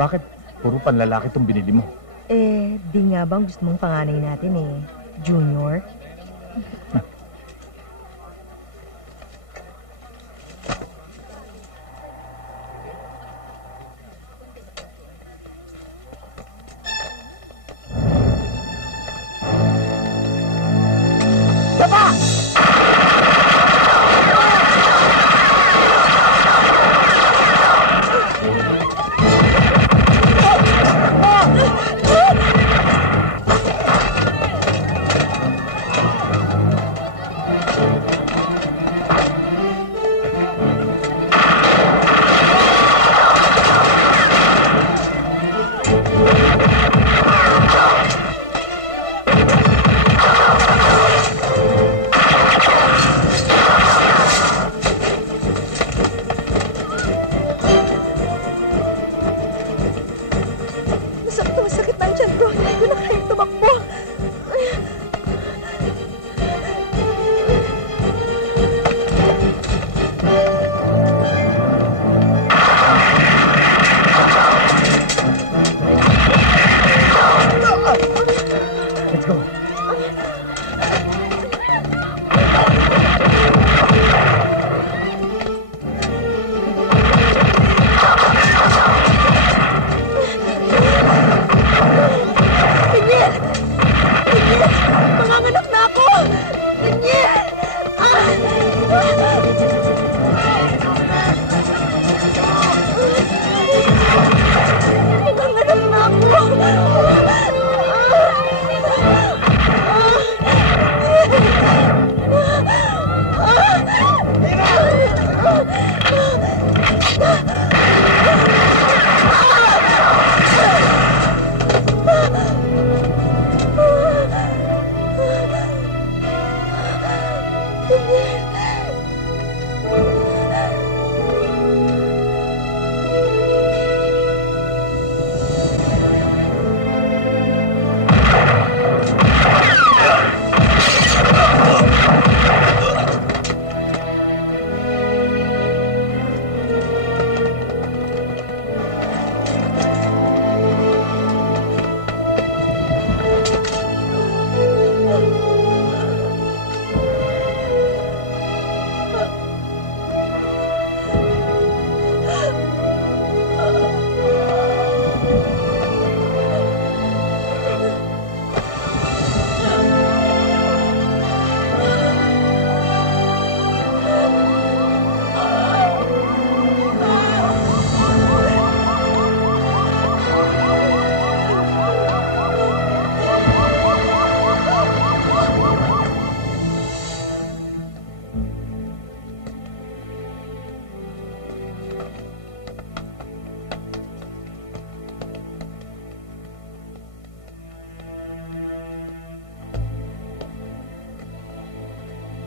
Bakit puro panlalaki itong binili mo? Di nga bang gusto mong panganay natin Junior?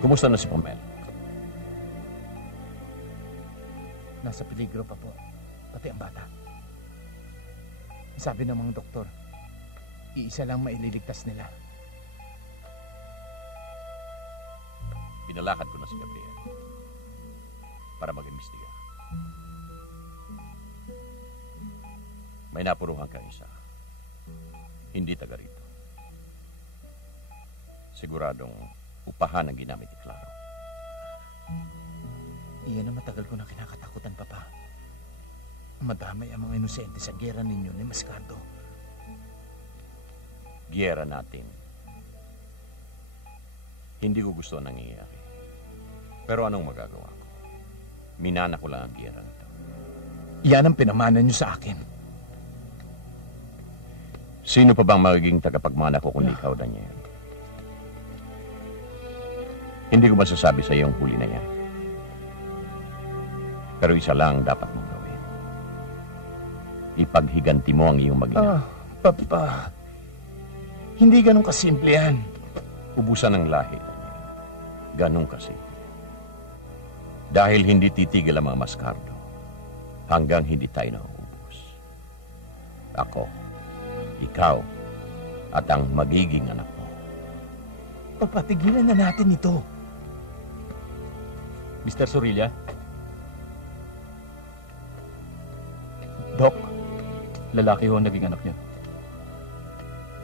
Kumusta na si Pamela? Nasa peligro pa po. Pati ang bata. Sabi ng mga doktor, iisa lang maililigtas nila. Pinalakad ko na si Gabriel para mag-imbestiga. May napuruhan kang isa. Hindi taga rito. Siguradong upahan ang ginamit ni Claro. Iyan ang matagal ko na kinakatakutan, Papa. Madamay ang mga inosente sa giyera ninyo ni Mascardo. Giyera natin. Hindi ko gusto ang nangyayari. Pero anong magagawa ko? Minana ko lang ang giyera nito. Yan ang pinamana nyo sa akin. Sino pa bang magiging tagapagmana ko kung ikaw, Daniel? Hindi ko masasabi sa iyo ang huli na yan. Pero isa lang dapat mong gawin. Ipaghiganti mo ang iyong mag-ina. Papa. Hindi ganun kasimple yan. Ubusan ng lahi. Ganun kasi. Dahil hindi titigil ang mga Mascardo hanggang hindi tayo nauubos. Ako, ikaw, at ang magiging anak mo. Papatigilan na natin ito. Mr. Zorrilla? Doc, Lalaki ho ang naging anak niya.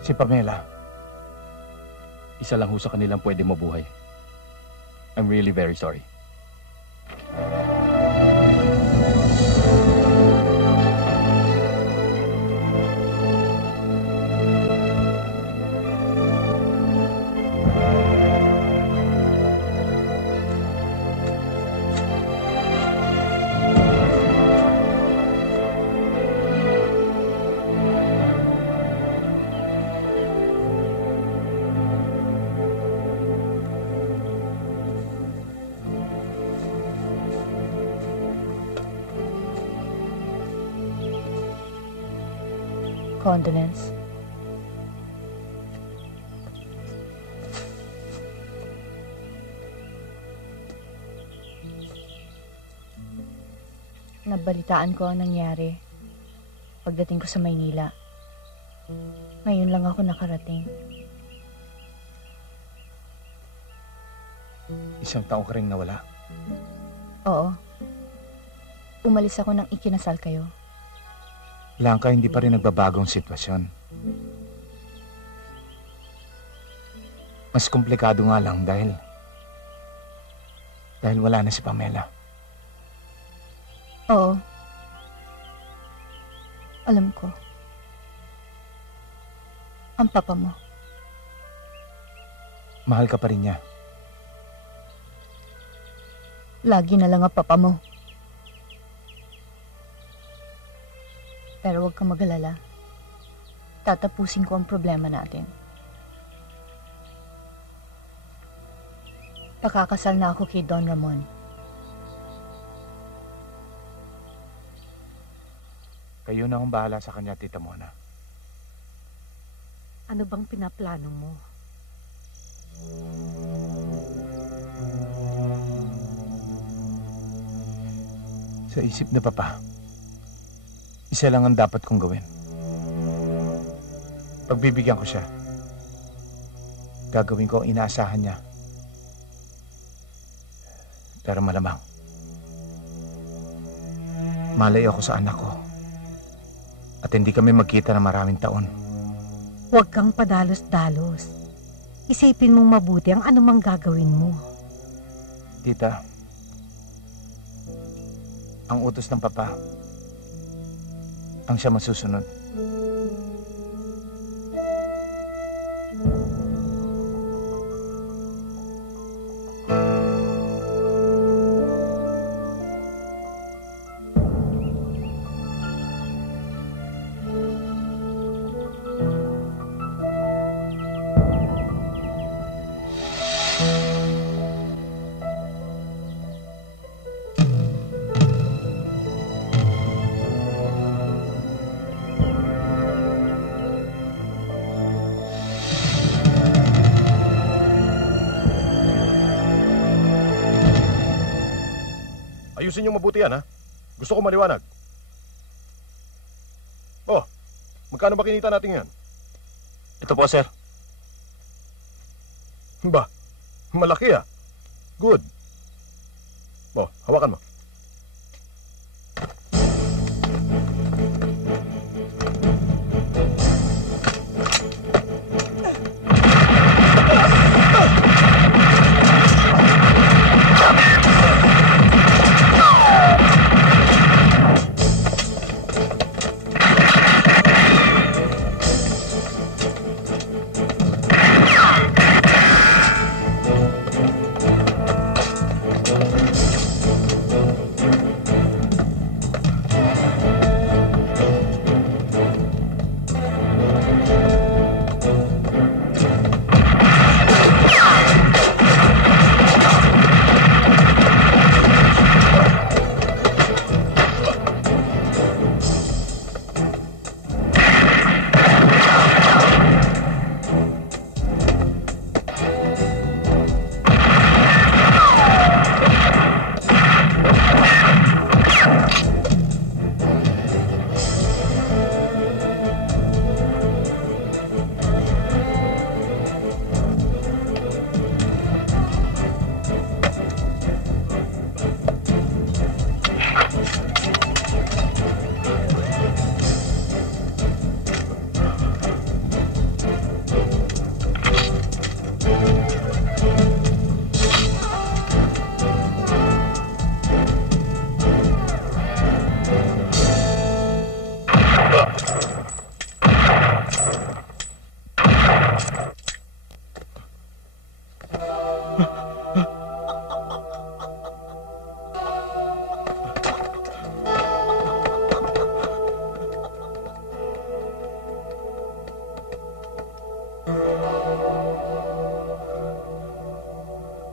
Si Pamela. Isa lang ho sa kanilang pwede mabuhay. I'm really very sorry. Condolence. Nabalitaan ko ang nangyari pagdating ko sa Maynila. Ngayon lang ako nakarating. Isang taon ka rin nawala. Oo. Umalis ako nang ikinasal kayo. Blanca, hindi pa rin nagbabagong sitwasyon. Mas komplikado nga lang dahil wala na si Pamela. Oo. Alam ko. Ang papa mo. Mahal ka pa rin niya. Lagi na lang ang papa mo. Pero huwag kang mag-alala. Tatapusin ko ang problema natin. Pakakasal na ako kay Don Ramon. Kayo na ang bahala sa kanya, Tita Mona. Ano bang pinaplano mo? Sa isip na Papa, isa lang ang dapat kong gawin. Pagbibigyan ko siya. Gagawin ko ang inaasahan niya. Pero malamang, malayo ako sa anak ko. At hindi kami magkita na maraming taon. Huwag kang padalos-dalos. Isipin mong mabuti ang anumang gagawin mo. Tita, ang utos ng Papa, ang siya masusunod. Ayusin niyo mabuti yan, ha? Gusto ko maliwanag. Oh, magkano ba kinita natin yan? Ito po, sir. Ba, malaki, ha? Good. Oh, hawakan mo.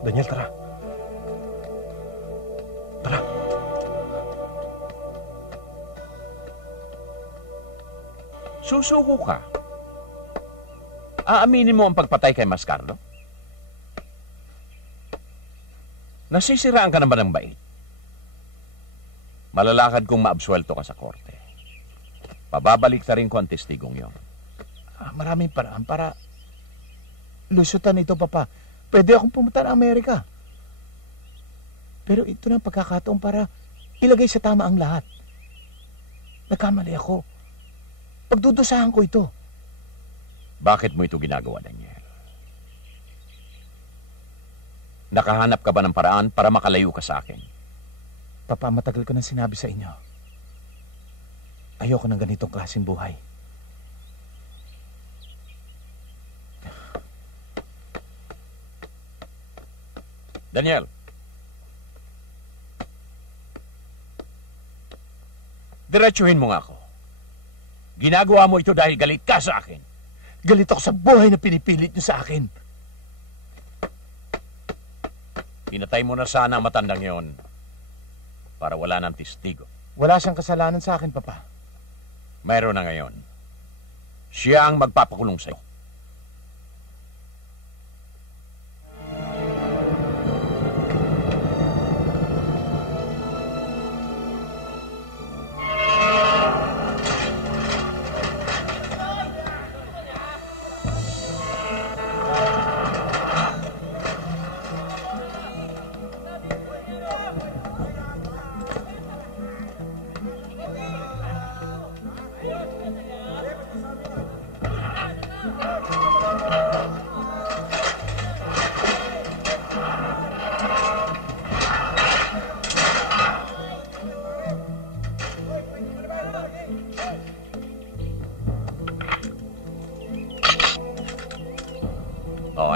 Daniel, tara. Tara. Susuko ka. Aaminin mo ang pagpatay kay Mascardo? Nasisiraan ka na ba ng bait? Malalakad kung maabsuelto ka sa korte. Pababalik na rin ko ang testigong yon. Maraming paraan para lusutan ito, Papa. Pwede akong pumunta ng Amerika. Pero ito na ang pagkakataon para ilagay sa tama ang lahat. Nagkamali ako. Pagdudusahan ko ito. Bakit mo ito ginagawa, Daniel? Nakahanap ka ba ng paraan para makalayo ka sa akin? Papa, matagal ko nang sinabi sa inyo. Ayoko ng ganitong klaseng buhay. Daniel! Diretsuhin mo nga ako. Ginagawa mo ito dahil galit ka sa akin. Galit ako sa buhay na pinipilit niyo sa akin. Pinatay mo na sana ang matandang yon para wala ng testigo. Wala siyang kasalanan sa akin, Papa. Mayroon na ngayon. Siya ang magpapakulong sa'yo.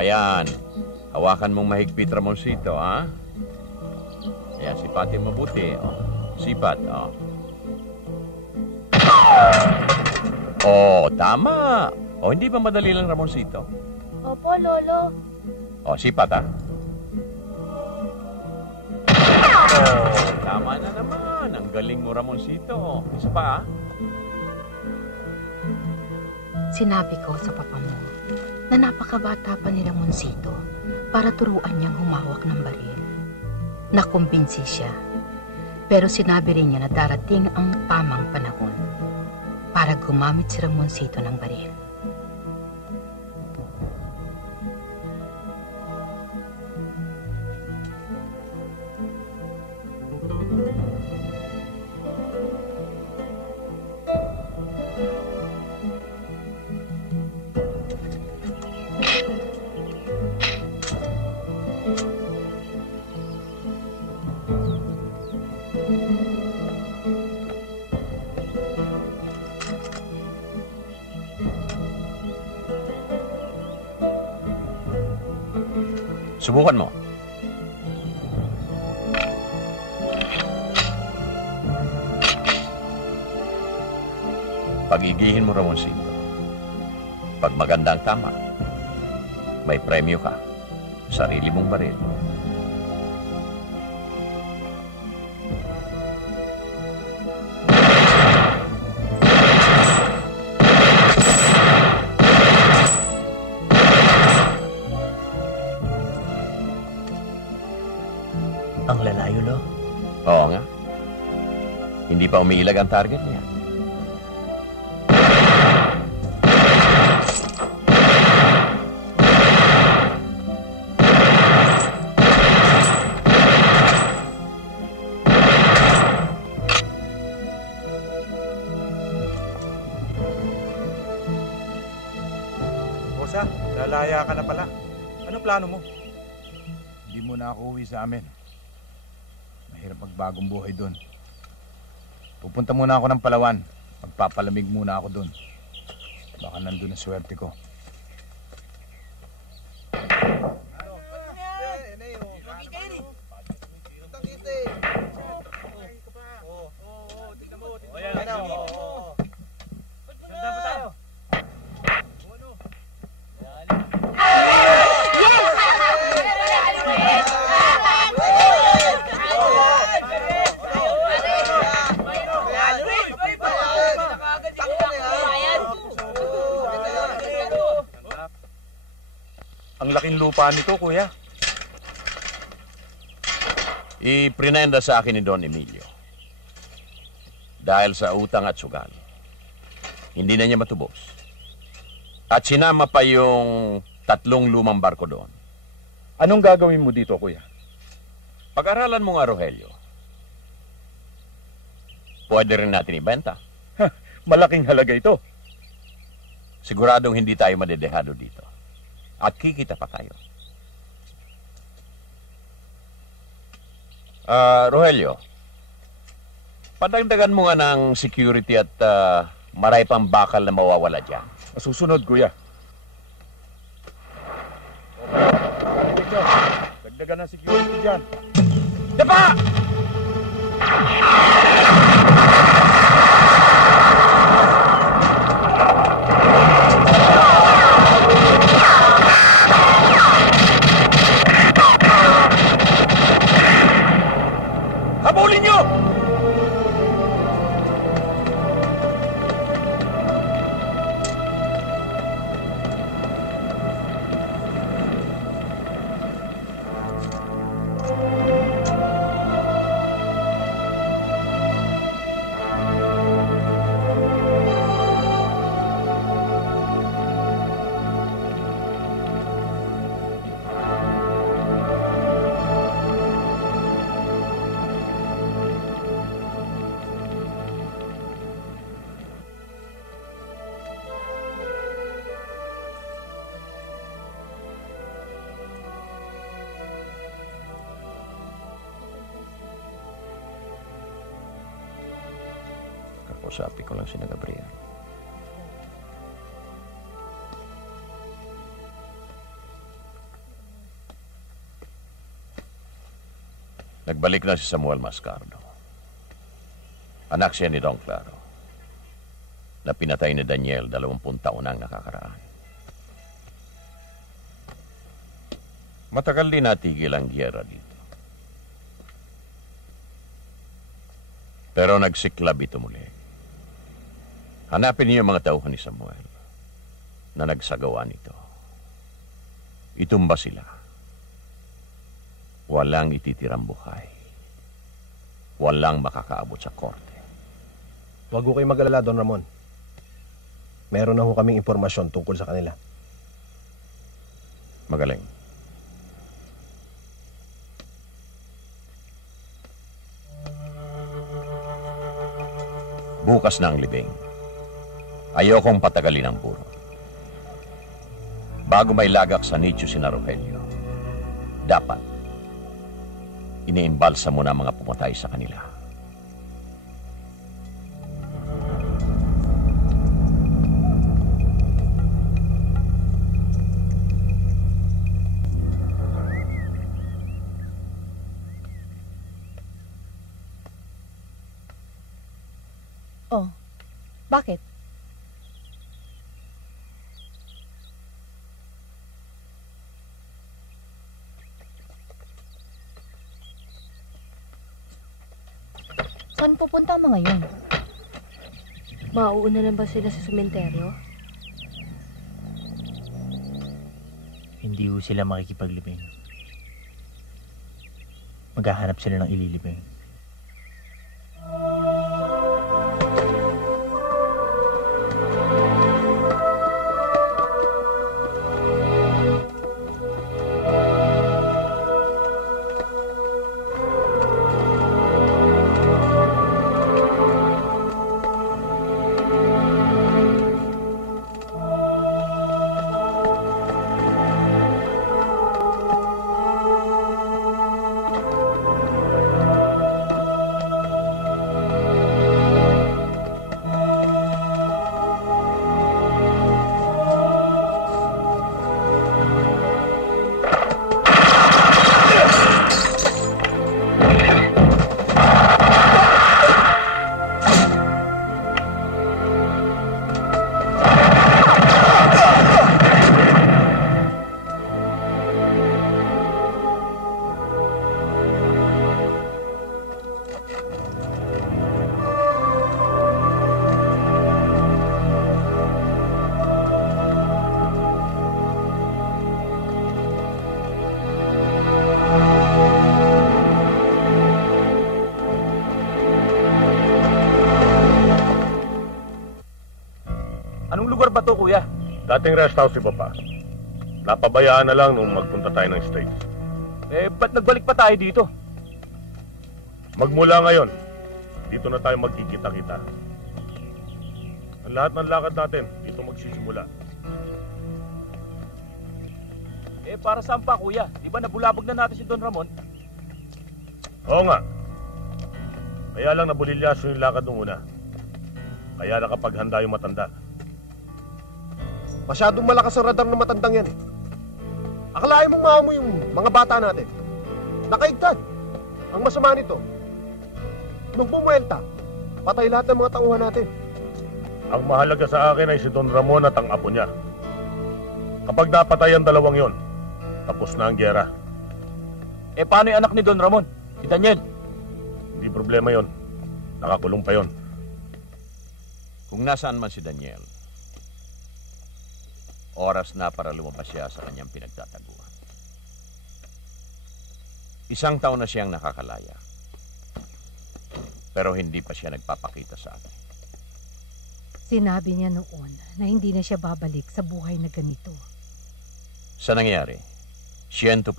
Ayan. Hawakan mong mahigpit, Ramoncito, ha? Ayan, sipatin mabuti. O, sipat, o. Tama. O, hindi ba madali lang, Ramoncito? Opo, Lolo. O, sipat, ha? Tama na naman. Ang galing mo, Ramoncito. Isa pa, ha? Sinabi ko sa papa mo na napakabata pa ni Ramoncito para turuan niyang humawak ng baril. Nakumbinsi siya, pero sinabi rin niya na darating ang tamang panahon para gumamit si Ramoncito ng baril. Subukan mo. Pagigihin mo, Ramoncito. Pag maganda ang tama, may premyo ka. Sarili mong baril. Ang lalayo, Lo. Oo nga. Hindi pa umiilag ang target niya. Bosa, lalaya ka na pala. Ano plano mo? Hindi mo na ako uwi sa amin. Mahirap magbagong buhay doon. Pupunta muna ako ng Palawan. Magpapalamig muna ako doon. Baka nandun ang swerte ko. lupa nito, kuya? Iprinenda sa akin ni Don Emilio. Dahil sa utang at sugal, hindi na niya matubos. At sinama pa yung 3 lumang barko doon. Anong gagawin mo dito, kuya? Pag-aralan mo nga, Rogelio. Pwede rin natin ibenta. Malaking halaga ito. Siguradong hindi tayo madedehado dito. At kikita pa tayo. Rogelio, padagdagan mo nga ng security at maray pang bakal na mawawala dyan. Susunod, kuya. Dagdagan ng security dyan. Dapa! Habulin nyo! Kausapin ko lang si na Gabriel. Nagbalik na si Samuel Mascardo. Anak siya ni Don Claro, na pinatay ni Daniel 20 taon ang nakakaraan. Matagal din natigil ang giyera dito. Pero nagsiklab ito muli. Hanapin niyo ang mga tauhan ni Samuel na nagsagawa nito. Itumba sila. Walang ititirang buhay. Walang makakaabot sa korte. Huwag ko kayong mag-alala, Don Ramon. Meron na ho kaming impormasyon tungkol sa kanila. Magaling. Bukas na ang libing. Ayokong patagalin ang puro. Bago may lagak sa nicho si Rogelio, dapat iniimbalsa mo na mga pumatay sa kanila. Oh, bakit? Saan pupunta ang mga yun? Mauuna na ba sila sa sementeryo? Hindi ho sila makikipaglibing. Maghahanap sila ng ililibing. Dating rest house si Papa. Napabayaan na lang nung magpunta tayo ng States. Eh, ba't nagbalik pa tayo dito? Magmula ngayon, dito na tayo magkikita-kita. Ang lahat ng lakad natin, dito magsisimula. Eh, para saan pa, kuya? Di ba nabulabog na natin si Don Ramon? Oo nga. Kaya lang nabulilyaso yung lakad nung una. Kaya nakapaghanda yung matanda. Masyadong malakas ang radar ng matandang yan eh. Akalain mong maamo yung mga bata natin. Nakaigtad. Ang masama nito, nung bumuelta, patay lahat ng mga tauhan natin. Ang mahalaga sa akin ay si Don Ramon at ang apo niya. Kapag napatay ang dalawang yon, tapos na ang gyera. Eh, paano yung anak ni Don Ramon? Si Daniel? Hindi problema yon. Nakakulong pa yon. Kung nasaan man si Daniel, oras na para lumabas siya sa kanyang pinagtataguan. 1 taon na siyang nakakalaya. Pero hindi pa siya nagpapakita sa atin. Sinabi niya noon na hindi na siya babalik sa buhay na ganito. Sa nangyari, 100%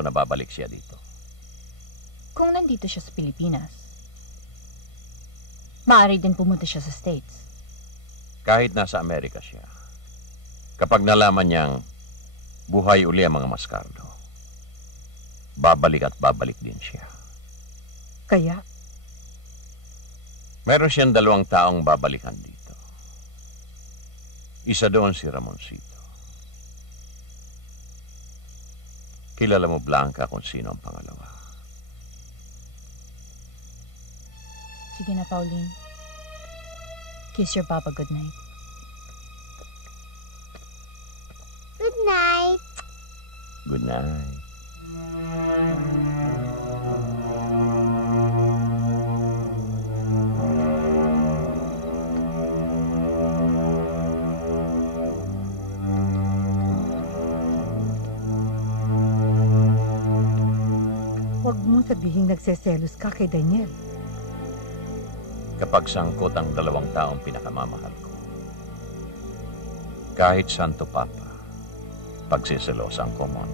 na babalik siya dito. Kung nandito siya sa Pilipinas, maaari din pumunta siya sa States. Kahit nasa Amerika siya, kapag nalaman niyang buhay uli ang mga Mascardo, babalik at babalik din siya. Kaya, meron siyang 2 taong babalikan dito. Isa doon si Ramoncito. Kilala mo, Blanca, kung sino ang pangalawa. Sige na, Pauline. Kiss your papa goodnight. Good night. Good night. huwag mong sabihin nagseselos ka kay Daniel. Kapag sangkot ang 2 taong pinakamamahal ko, kahit Santo Papa, pagsiselosan ko mo.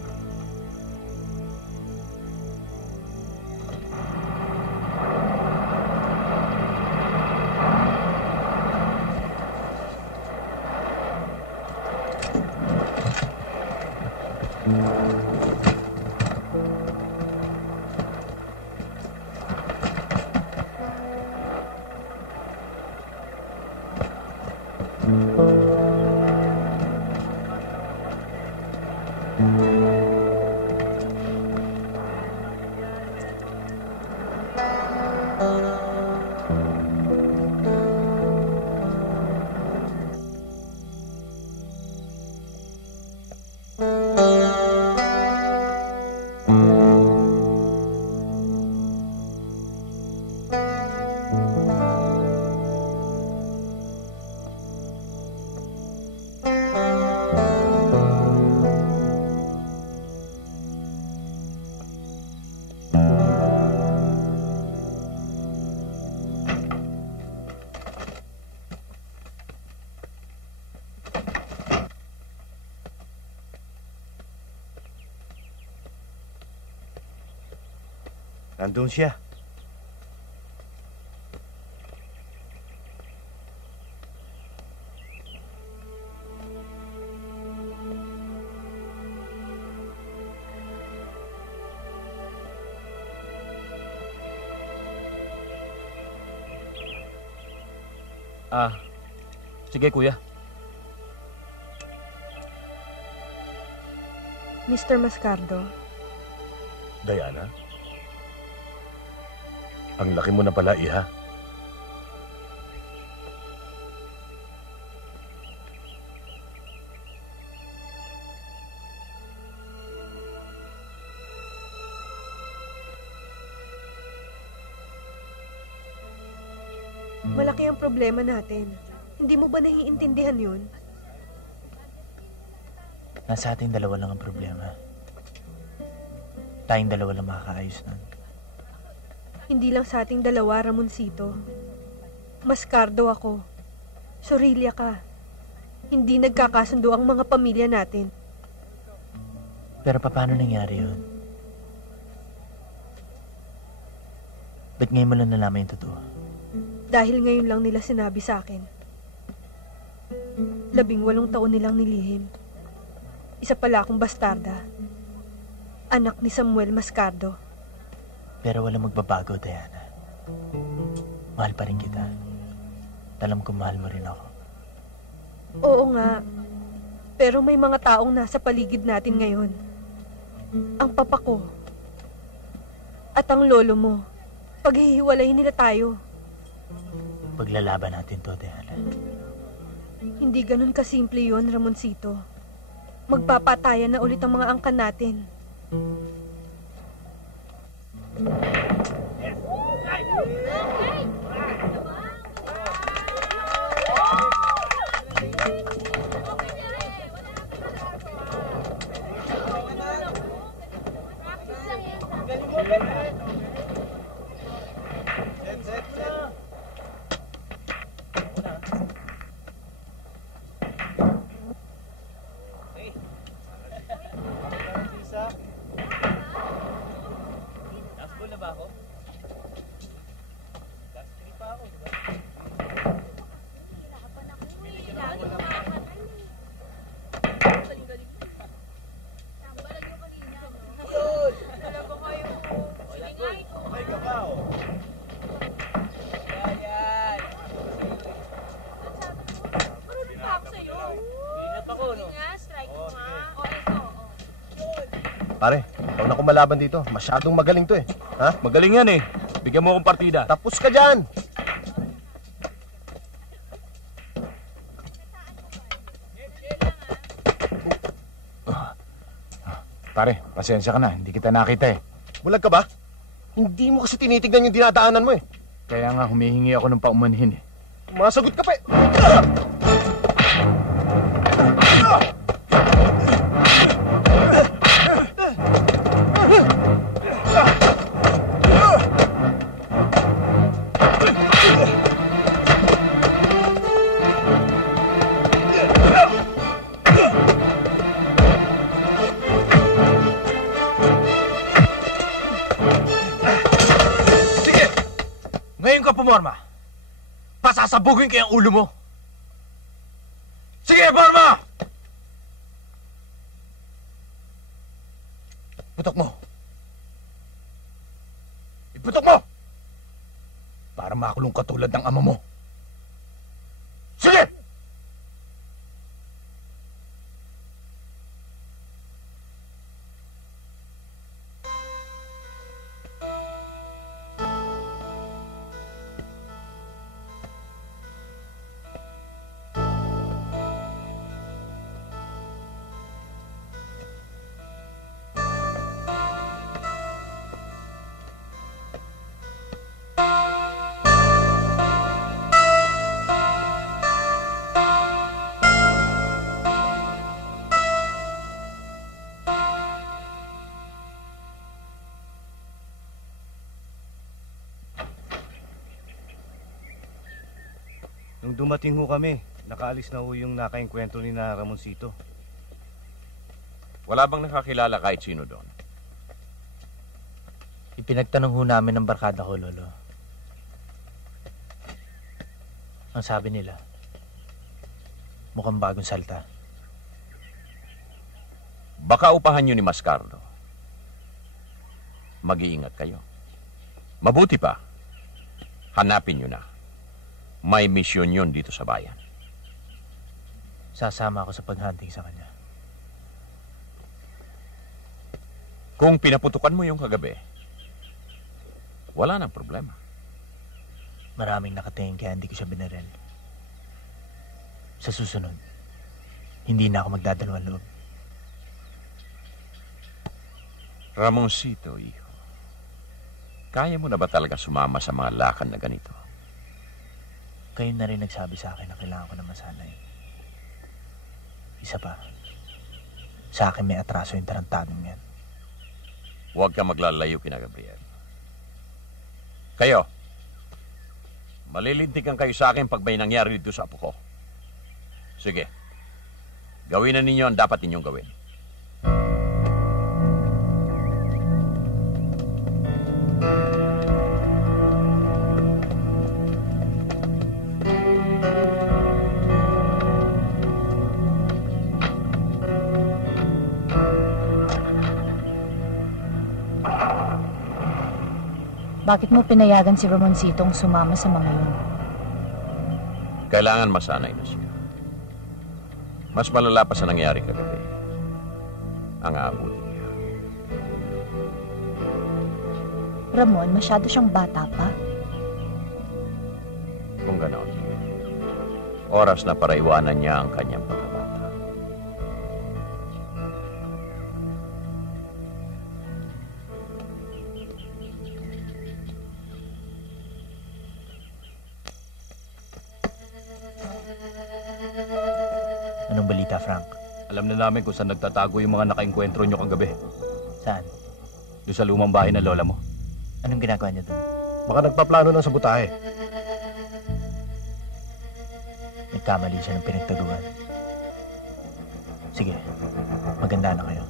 Nandun siya. Sige, kuya. Mr. Mascardo, Diana? Ang laki mo na pala, iha. malaki ang problema natin. Hindi mo ba naiintindihan yun? Nasa ating 2 lang ang problema. Tayong 2 lang makakaayos nun. Hindi lang sa ating 2, Ramoncito. Mascardo ako. Sorilla ka. Hindi nagkakasundo ang mga pamilya natin. Pero paano nangyari yun? Ba't ngayon mo lang nalaman yung totoo? Dahil ngayon lang nila sinabi sa akin. 18 taon nilang nilihim. Isa pala akong bastarda. Anak ni Samuel Mascardo. Pero walang magbabago, Diana. Mahal pa rin kita. Alam ko mahal mo rin ako. Oo nga. Pero may mga taong nasa paligid natin ngayon. Ang papa ko. At ang lolo mo. Paghihiwalayin nila tayo. Paglalaban natin to, Diana. Hindi ganun kasimple yon, Ramoncito. Magpapatayan na ulit ang mga angkan natin. Pare, ikaw na kumalaban dito. Masyadong magaling to eh. Ha? Magaling yan eh. Bigyan mo akong partida. Tapos ka dyan! Pare, pasensya ka na. Hindi kita nakita eh. Bulag ka ba? Hindi mo kasi tinitignan yung dinadaanan mo eh. Kaya nga humihingi ako ng paumanhin eh. Masagot ka pa eh. Ngayon ka pumorma. Pasasabugin ko yung ulo mo. Sige, porma! Putok mo. Iputok mo! Para makulong katulad ng ama mo. Sige! Nung dumating ho kami, nakaalis na ho yung nakaengkwentro ni na Ramoncito. Wala bang nakakilala kahit sino doon? Ipinagtanong ho namin ng barkada ko, Lolo. Ang sabi nila, mukhang bagong salta. Baka upahan nyo ni Mascardo. Mag-iingat kayo. Mabuti pa, hanapin nyo na. May misyon yun dito sa bayan. Sasama ako sa paghunting sa kanya. Kung pinaputukan mo yung kagabi, wala nang problema. Maraming nakatingin kaya hindi ko siya binaril. Sa susunod, hindi na ako magdadalawang loob. Ramoncito, iho. Kaya mo na ba talaga sumama sa mga lakad na ganito? Kayo na rin nagsabi sa akin na kailangan ko na masanay. Isa pa, sa akin may atraso yung tarantadong yan. Huwag ka maglalayo kina Gabriel. Kayo, malilintikan kayo sa akin pag may nangyari dito sa apo ko. Sige, Gawin na ninyo ang dapat ninyong gawin. Bakit mo pinayagan si Ramoncitong sumama sa mga yun? Kailangan masanay na siya. Mas malala pa sa nangyari kagabi. Ang aabutin niya. Ramon, masyado siyang bata pa. Kung ganon, oras na para iwanan niya ang kanyang pagkabata. Anong balita, Frank? Alam na namin kung saan nagtatago yung mga nakaengkwentro nyo kagabi. Saan? Doon sa lumang bahay ng lola mo. Anong ginagawa niya doon? Baka nagpaplano ng sabutahe. Nagkamali siya ng pinagtaguan. Sige, maganda na kayo.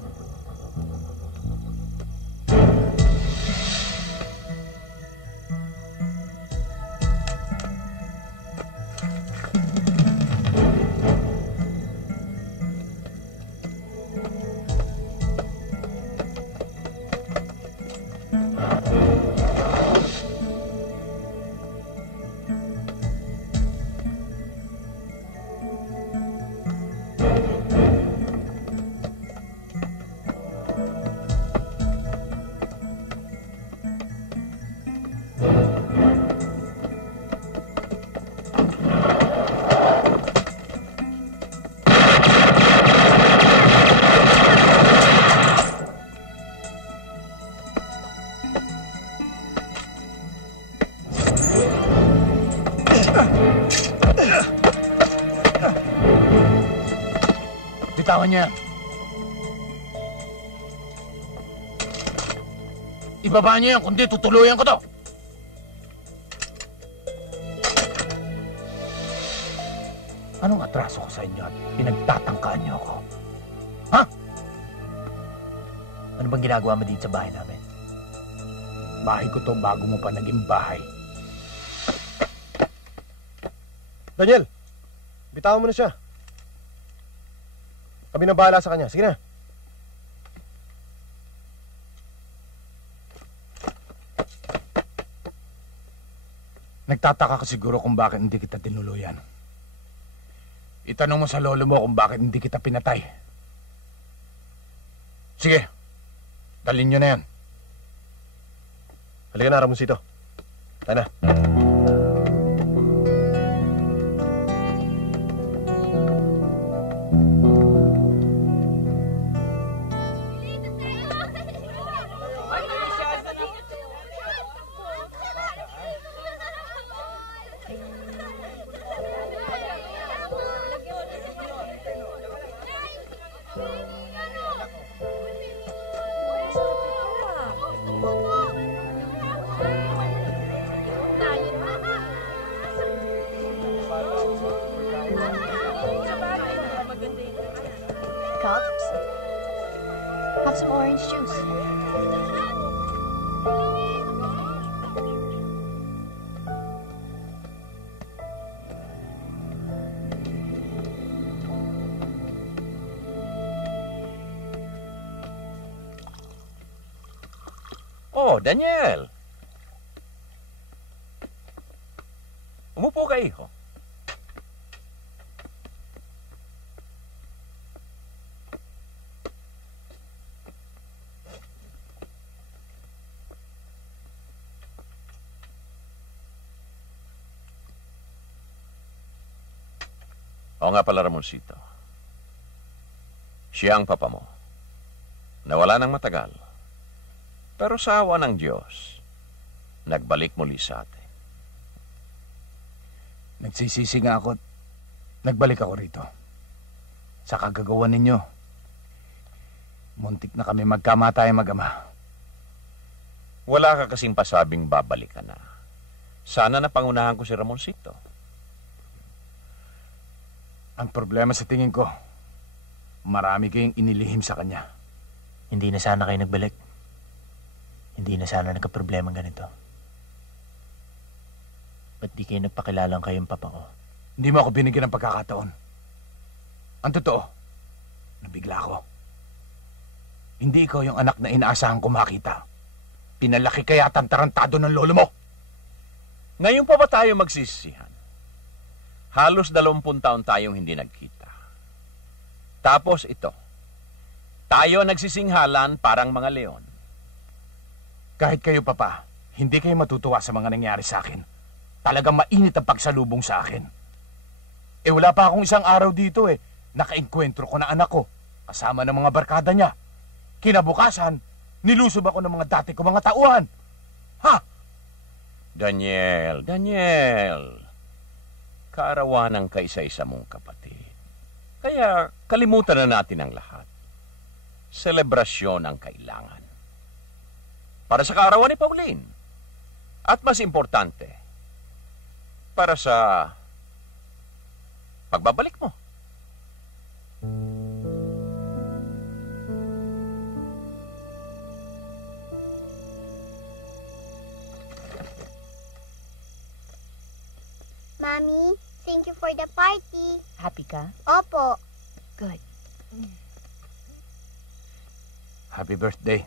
Bitawan niya. Ibaba niya yan, kundi tutuluyan ko to. Anong atraso ko sa inyo at pinagtatangkaan niyo ako? Ha? Ano bang ginagawa mo dito sa bahay namin? Bahay ko to bago mo pa naging bahay. Daniel, bitawan mo na siya. Kami na bahala sa kanya. Sige na. Nagtataka ka siguro kung bakit hindi kita tinuluyan. Itanong mo sa lolo mo kung bakit hindi kita pinatay. Sige, dalhin nyo na yan. Halika na, Ramoncito. Tayo na. Cups? Have some orange juice. Oh, Daniel! Umupo ka, iho. Oo nga pala, Ramoncito. Siya ang papa mo. Nawala ng matagal. Pero sa awa ng Diyos, nagbalik muli sa atin. Nagsisisi nga ako at nagbalik ako rito. Sa kagagawa ninyo, muntik na kami magkamatay mag-ama. Wala ka kasing pasabing babalik ka na. Sana napangunahan ko si Ramoncito. Ang problema sa tingin ko, Marami kayong inilihim sa kanya. Hindi na sana kayo nagbalik. Hindi na sana nagka-problema ganito. Ba't di kayo nagpakilalang kayong papa ko? Hindi mo ako binigyan ng pagkakataon. Ang totoo, nabigla ako. Hindi ikaw yung anak na inaasahan ko makita. Pinalaki kaya tarantado ng lolo mo. Ngayon pa ba tayo magsisisihan? Halos 20 taon tayong hindi nagkita. Tapos ito, tayo nagsisinghalan parang mga leon. Kahit kayo, Papa, hindi kayo matutuwa sa mga nangyari sa akin. Talagang mainit ang pagsalubong sa akin. Wala pa akong isang araw dito Nakaengkwentro ko na anak ko, kasama ng mga barkada niya. Kinabukasan, nilusob ako ng mga dati ko mga tauhan. Ha? Daniel, kaarawan ng kaisa-isa mong kapatid. Kaya kalimutan na natin ang lahat. Selebrasyon ang kailangan. Para sa kaarawan ni Pauline. At mas importante, para sa pagbabalik mo. Mommy, thank you for the party. Happy ka? Opo. Good. Happy birthday.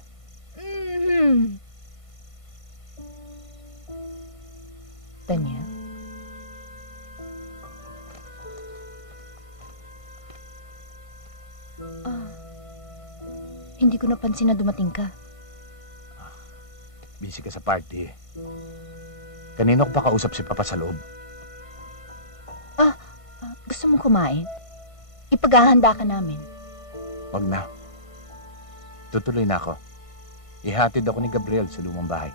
Daniel? Hindi ko napansin na dumating ka. Busy ka sa party Kanina ko pa kausap si Papa sa loob. Gusto mong kumain? Ipaghahanda ka namin. Wag na. Tutuloy na ako. Ihatid ako ni Gabriel sa lumang bahay.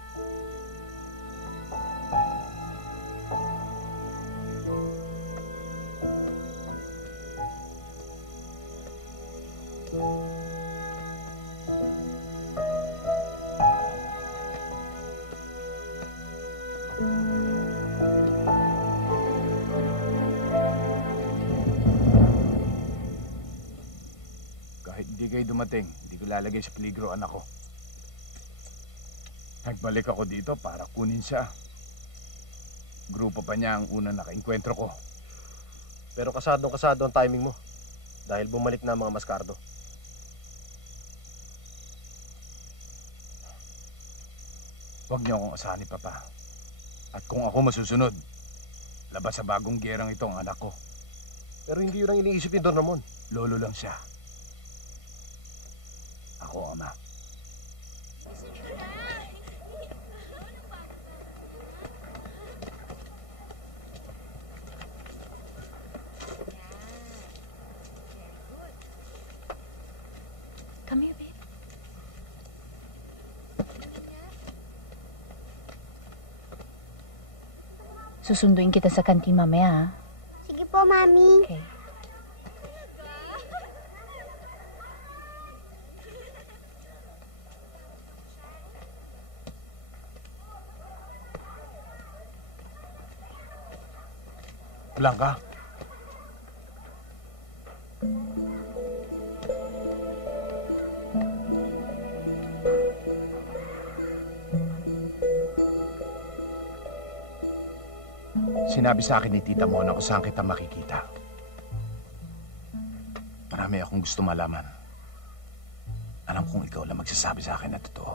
Hindi ko lalagay sa peligro anak ko. Nagbalik ako dito para kunin siya. Grupo pa niya ang unang nakainkwentro ko. Pero kasado ang timing mo. Dahil bumalik na ang mga Mascardo. Huwag niyo akong asahan ni Papa. At kung ako masusunod, labas sa bagong gerang ito ang anak ko. Pero hindi yun ang iniisip ni Don Ramon. Lolo lang siya. Ako, Ama. Come here, babe. Susunduin kita sa kantin mamaya, ha? Sige po, Mami. Okay. Blanca? Sinabi sa akin ni Tita Mona kung saan kita makikita. Marami akong gusto malaman. Alam kong ikaw lang magsasabi sa akin na totoo.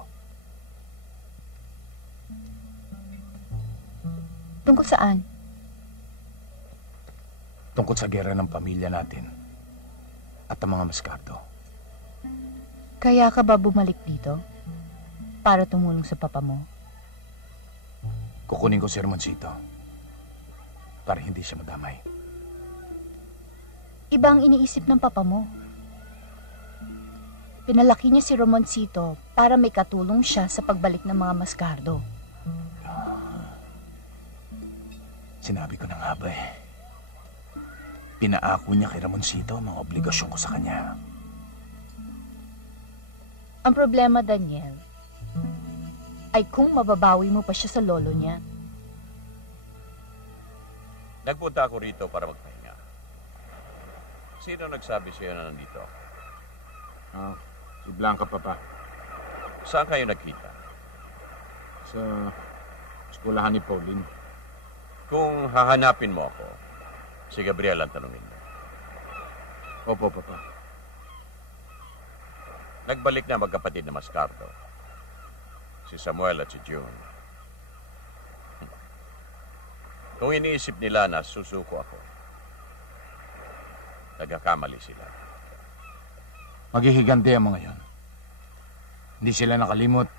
Tungkol saan? Tungkol sa gera ng pamilya natin at ang mga Mascardo. Kaya ka ba bumalik dito? Para tumulong sa papa mo? Kukunin ko si Ramoncito para hindi siya madamay. Iba ang iniisip ng papa mo. Pinalaki niya si Ramoncito para may katulong siya sa pagbalik ng mga Mascardo. Sinabi ko na nga ba Pinaako niya kay Ramoncito ang mga obligasyon ko sa kanya. Ang problema, Daniel, ay kung mababawi mo pa siya sa lolo niya. Nagpunta ako rito para magpahinga. Sino nagsabi sa'yo na nandito ako? Si Blanca, Papa. Saan kayo nagkita? Sa eskulahan ni Pauline. Kung hahanapin mo ako, si Gabriel ang tanungin mo. Opo, Papa. Nagbalik na magkapatid na Mascardo. Si Samuel at si June. Kung iniisip nila na susuko ako, nagkakamali sila. Maghihiganti ang mga yon. Hindi sila nakalimot.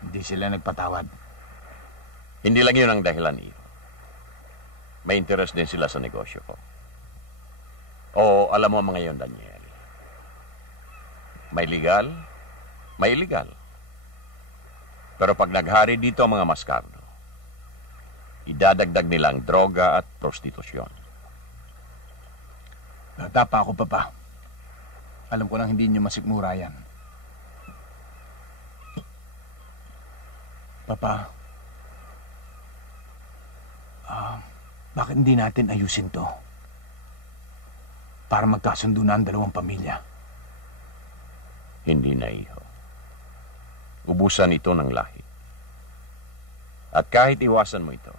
Hindi sila nagpatawad. Hindi lang yun ang dahilan, Iho. May interest din sila sa negosyo ko. O alam mo mga yon, Daniel. May legal, may illegal. Pero pag naghari dito ang mga Mascardo, idadagdag nilang droga at prostitusyon. Natapa ako, Papa. Alam ko nang hindi niyo masikmura yan. Papa, bakit hindi natin ayusin to? Para magkasundo na ang dalawang pamilya. Hindi na, Iho. Ubusan ito ng lahi. At kahit iwasan mo ito,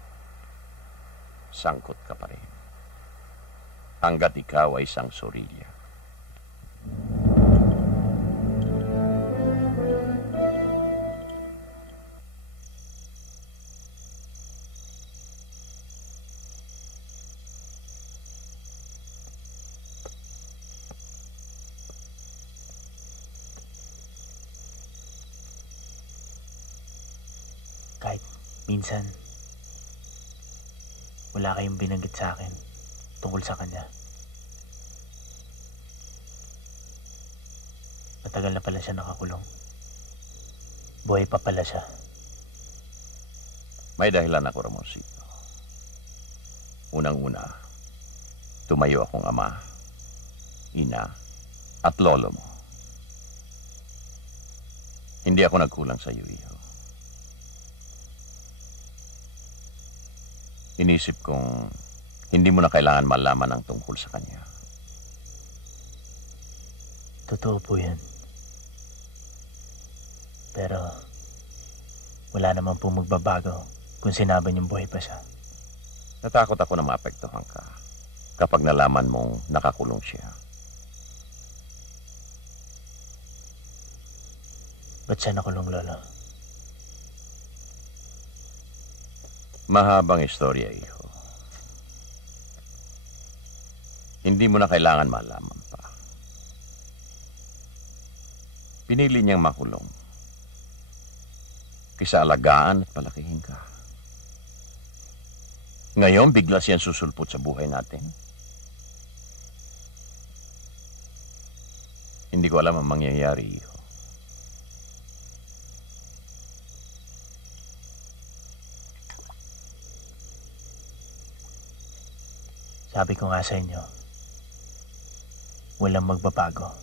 sangkot ka pa rin. Hanggat ikaw ay isang Sorilya. Kahit minsan, wala kayong binanggit sa akin tungkol sa kanya. Matagal na pala siya nakakulong. Buhay pa pala siya. May dahilan ako, Ramoncito. Unang-una, tumayo akong ama, ina, at lolo mo. Hindi ako nagkulang sa iyo, Iho. Inisip kong hindi mo na kailangan malaman ang tungkol sa kanya. Totoo po yan. Pero wala naman po magbabago kung sinabi niyong buhay pa siya. Natakot ako na maapektuhan ka kapag nalaman mong nakakulong siya. Ba't siya nakulong, Lolo? Mahabang istorya, Iho. Hindi mo na kailangan malaman pa. Pinili niyang makulong kaysa alagaan at palakihin ka. Ngayon, bigla siyang susulpot sa buhay natin. Hindi ko alam ang mangyayari, Iho. Sabi ko nga sa inyo, walang magbabago.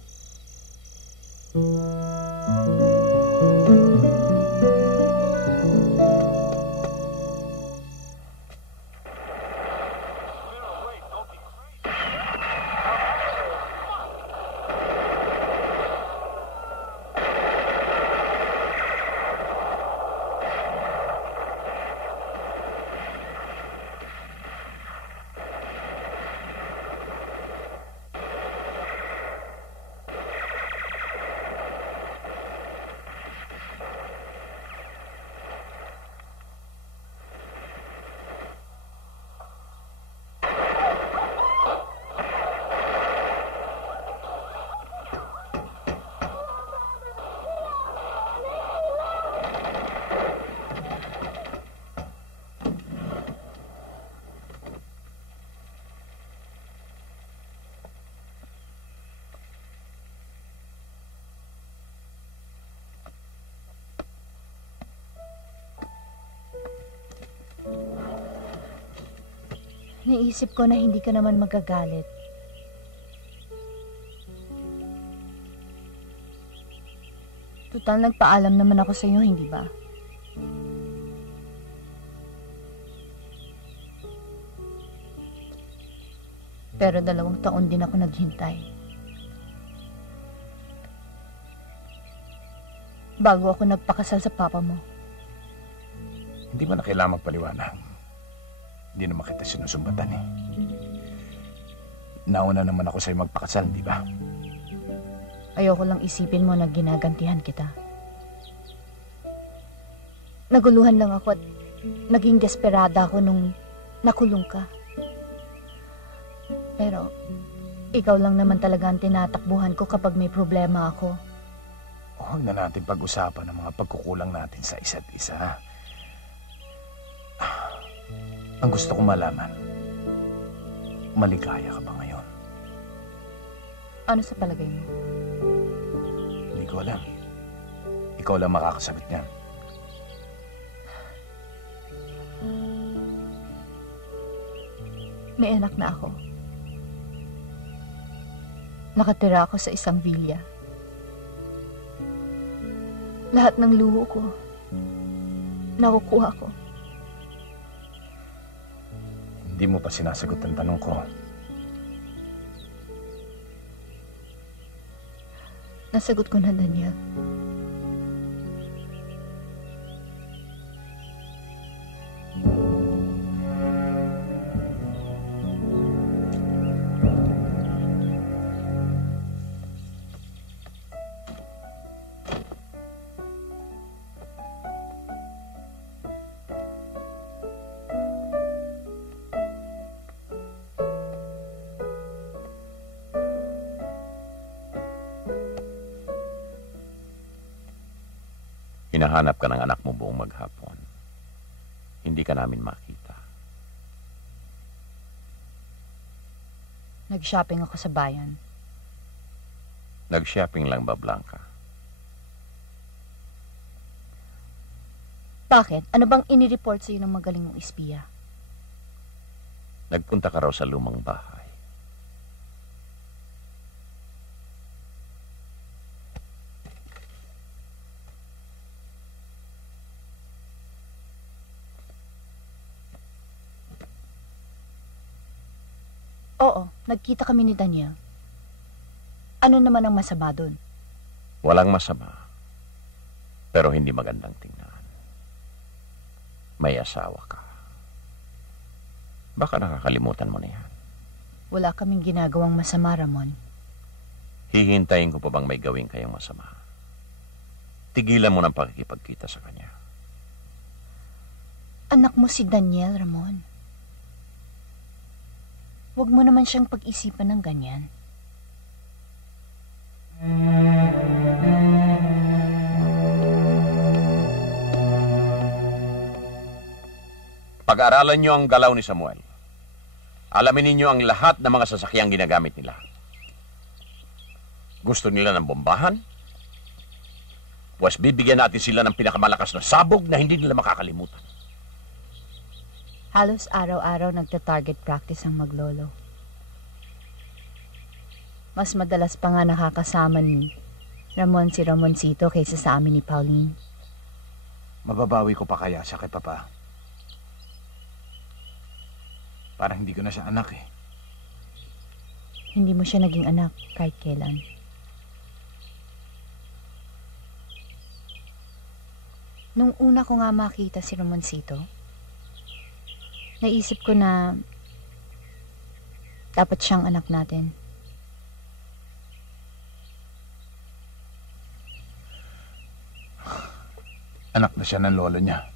Naisip ko na hindi ka naman magagalit. Tutal, nagpaalam naman ako sa iyo, hindi ba? Pero 2 taon din ako naghintay. bago ako nagpakasal sa papa mo. Hindi mo na kailangan magpaliwanag. Hindi naman kita sinusumbatan eh. Nauna naman ako sa'yo magpakasal, di ba? Ayoko lang isipin mo na ginagantihan kita. Naguluhan lang ako at naging desperada ako nung nakulong ka. Pero ikaw lang naman talaga ang tinatakbuhan ko kapag may problema ako. Huwag na natin pag-usapan ang mga pagkukulang natin sa isa't isa. Ang gusto ko malaman, maligaya ka ba ngayon? Ano sa palagay mo? Hindi ko alam. Ikaw lang makakasagot niyan. May anak na ako. Nakatira ako sa isang villa. Lahat ng luho ko, nakukuha ko. Hindi mo pa sinasagot ang tanong ko. Nasagot ko na, Daniel. Hinahanap ka ng anak mo buong maghapon. Hindi ka namin makita. Nag-shopping ako sa bayan. Nag-shopping lang ba, Blanca? Bakit? Ano bang inireport sa'yo ng magaling mong espiya? Nagpunta ka raw sa lumang bahay. Oo, nagkita kami ni Daniel. Ano naman ang masama doon? Walang masama. Pero hindi magandang tingnan. May asawa ka. Baka nakakalimutan mo na yan. Wala kaming ginagawang masama, Ramon. Hihintayin ko pa bang may gawin kayong masama? Tigilan mo ng pakikipagkita sa kanya. Anak mo si Daniel, Ramon. Huwag mo naman siyang pag-isipan ng ganyan. Pag-aralan niyo ang galaw ni Samuel. Alamin ninyo ang lahat ng mga sasakyang ginagamit nila. Gusto nila ng bombahan? Pues bibigyan natin sila ng pinakamalakas na sabog na hindi nila makakalimutan. Halos araw-araw nagta-target practice ang maglolo. Mas madalas pa nga nakakasama ni Ramon si Ramoncito kaysa sa amin ni Pauline. Mababawi ko pa kaya siya kay Papa? Parang hindi ko na siya anak eh. Hindi mo siya naging anak kahit kailan. Nung una ko nga makita si Ramoncito, naisip ko na dapat siyang anak natin. Anak na siya ng lolo niya.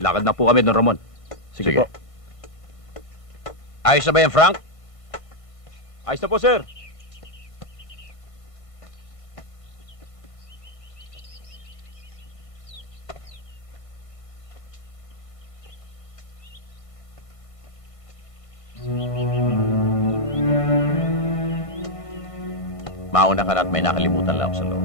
Lakad na po kami, Don Ramon. Sige po. Ayos na ba yan, Frank? Ayos na po, sir. Mauna ka na at may nakalimutan lang sa loob.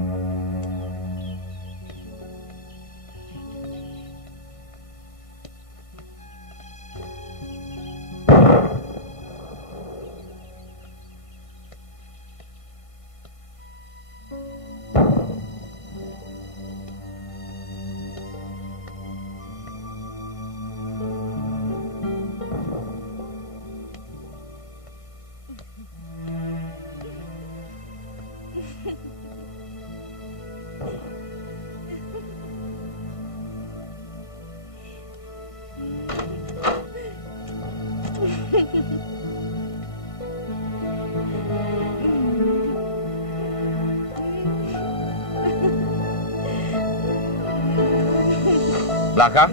Blanca?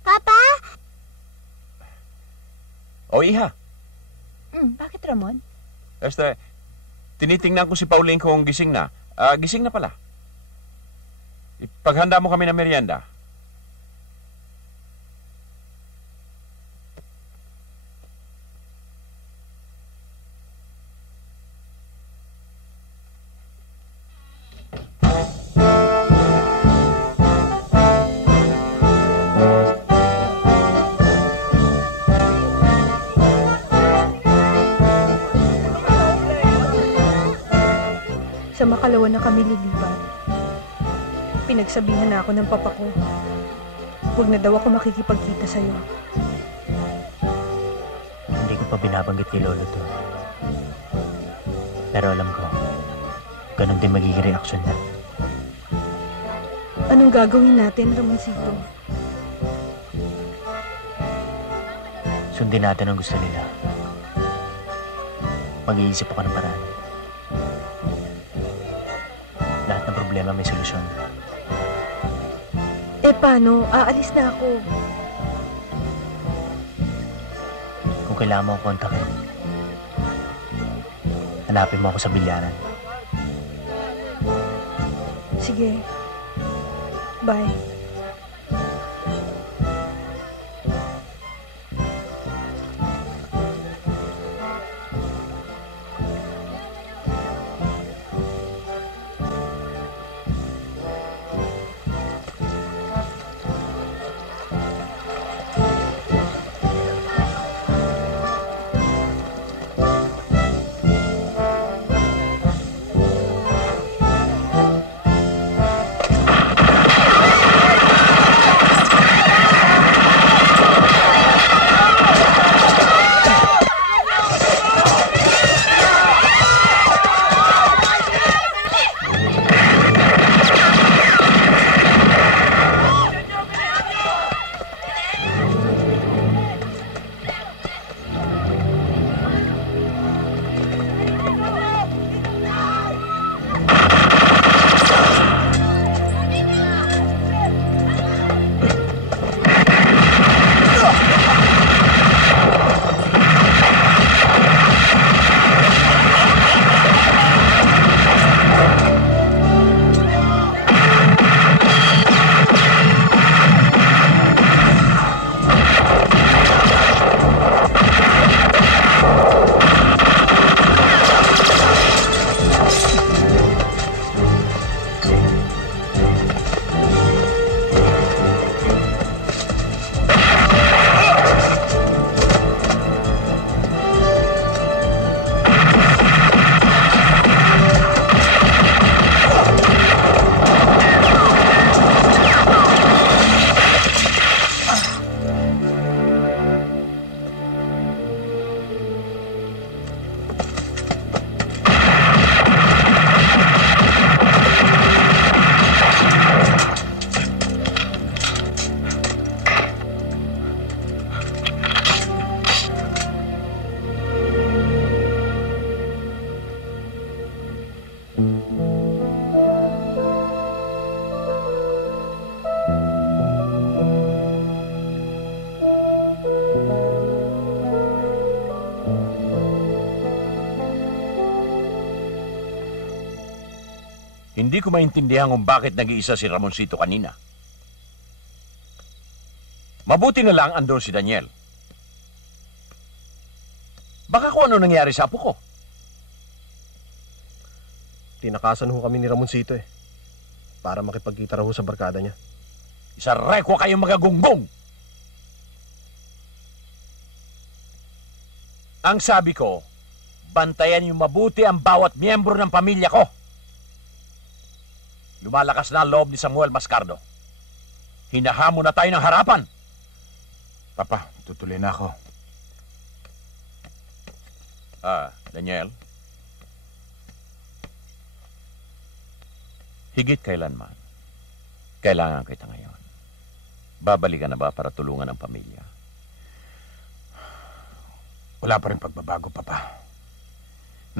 Papa? O, Iha. Bakit, Ramon? Tinitingnan ko si Pauline kung gising na. Gising na pala. Ipaghanda mo kami ng merienda. Sa Makalawa na kami lilipat. Pinagsabihan na ako ng papa ko. Huwag na daw ako makikipagkita sa'yo. Hindi ko pa binabanggit kay Lolo to. Pero alam ko, ganun din magiging reaksyon niya. Anong gagawin natin, Ramoncito? Sundin natin ang gusto nila. Mag-iisip ako ng paraan. Lahat ng problema may solusyon. Paano? Aalis na ako. Kung kailangan mo akong kontakin, hanapin mo ako sa bilyaran. Sige. Bye. Hindi ko maintindihan kung bakit nag-iisa si Ramoncito kanina. Mabuti na lang andun si Daniel. Baka kung ano nangyari sa apo ko. Tinakasan ho kami ni Ramoncito para makipagkita raw sa barkada niya. Isa rekwa kayong magagunggong! Ang sabi ko, bantayan yung mabuti ang bawat miyembro ng pamilya ko. Lumalakas na ang loob ni Samuel Mascardo. Hinahamon na tayo ng harapan. Papa, tutuloy na ako. Daniel. Higit kailanman, kailangan kita ngayon. Babalikan na ba para tulungan ang pamilya? Wala pa rin pagbabago, Papa.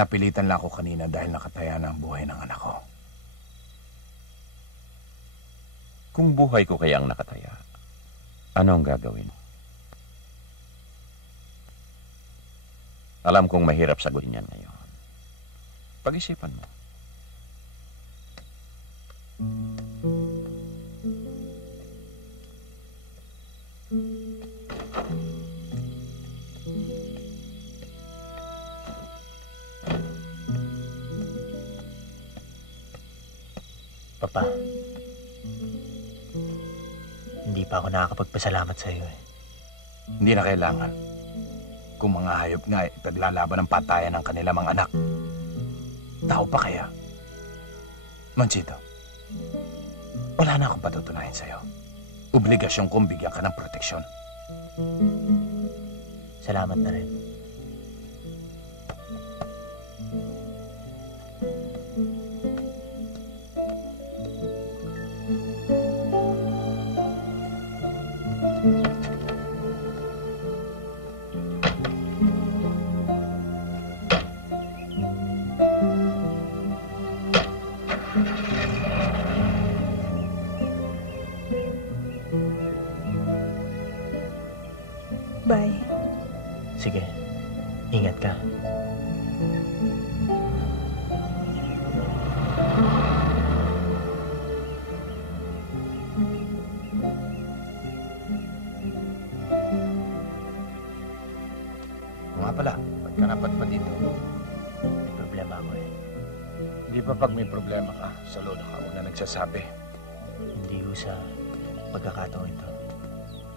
Napilitan lang ako kanina dahil nakataya na ang buhay ng anak ko. Kung buhay ko kayang nakataya, ano ang gagawin? Alam kong mahirap sagutin yan ngayon. Pag-isipan mo. Papa, hindi pa ako nakakapagpasalamat sa iyo eh. Hindi na kailangan. Kung mga hayop nga ipaglalaban ng patayan ng kanila mga anak. Tao pa kaya? Manchito, wala na akong patutunayan sa'yo. Obligasyon kong bigyan ka ng proteksyon. Salamat na rin. Bye. Sige, ingat ka. Nga pala, ba't ka napadpad dito? May problema ako eh. Hindi pa pag may problema ka, sa lolo ka una nagsasabi. Hindi ko sa pagkakataon ito.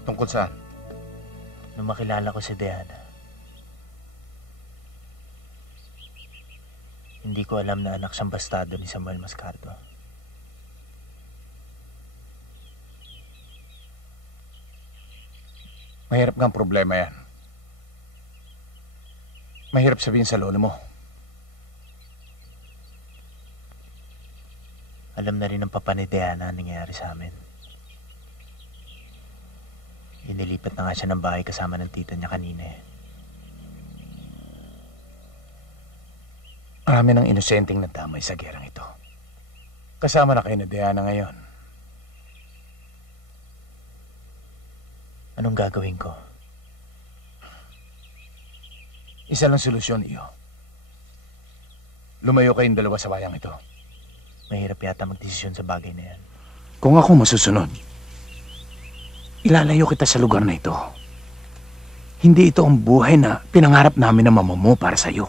Tungkol saan? Nung makilala ko si Diana, hindi ko alam na anak siyang bastado ni Samuel Mascardo. Mahirap nga ang problema yan. Mahirap sabihin sa lolo mo. Alam na rin ng papa ni Diana ang nangyayari sa amin. Inilipat na nga siya ng bahay kasama ng tita niya kanina eh. Marami ng inosenteng nadamay sa gerang ito. Kasama na kayo ni Diana ngayon. Anong gagawin ko? Isa lang solusyon, iyo. Lumayo kayong dalawa sa bayang ito. Mahirap yata magdesisyon sa bagay na yan. Kung ako masusunod, ilalayo kita sa lugar na ito. Hindi ito ang buhay na pinangarap namin na mama mo para sa'yo.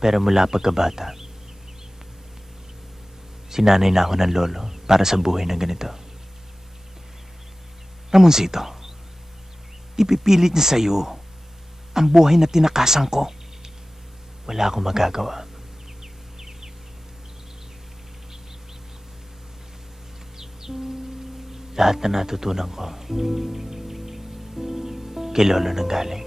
Pero mula pagkabata, sinanay na ako ng lolo para sa buhay na ganito. Ramoncito, ipipilit niya sa'yo ang buhay na tinakasan ko. Wala akong magagawa. Lahat na natutunan ko, kay lolo nang galing.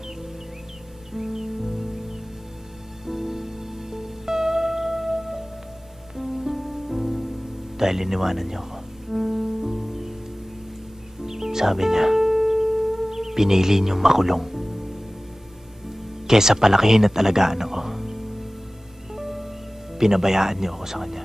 Dahil iniwanan niyo ako. Sabi niya, pinili niyong makulong kesa palakihin at alagaan ako. Pinabayaan niyo ako sa kanya.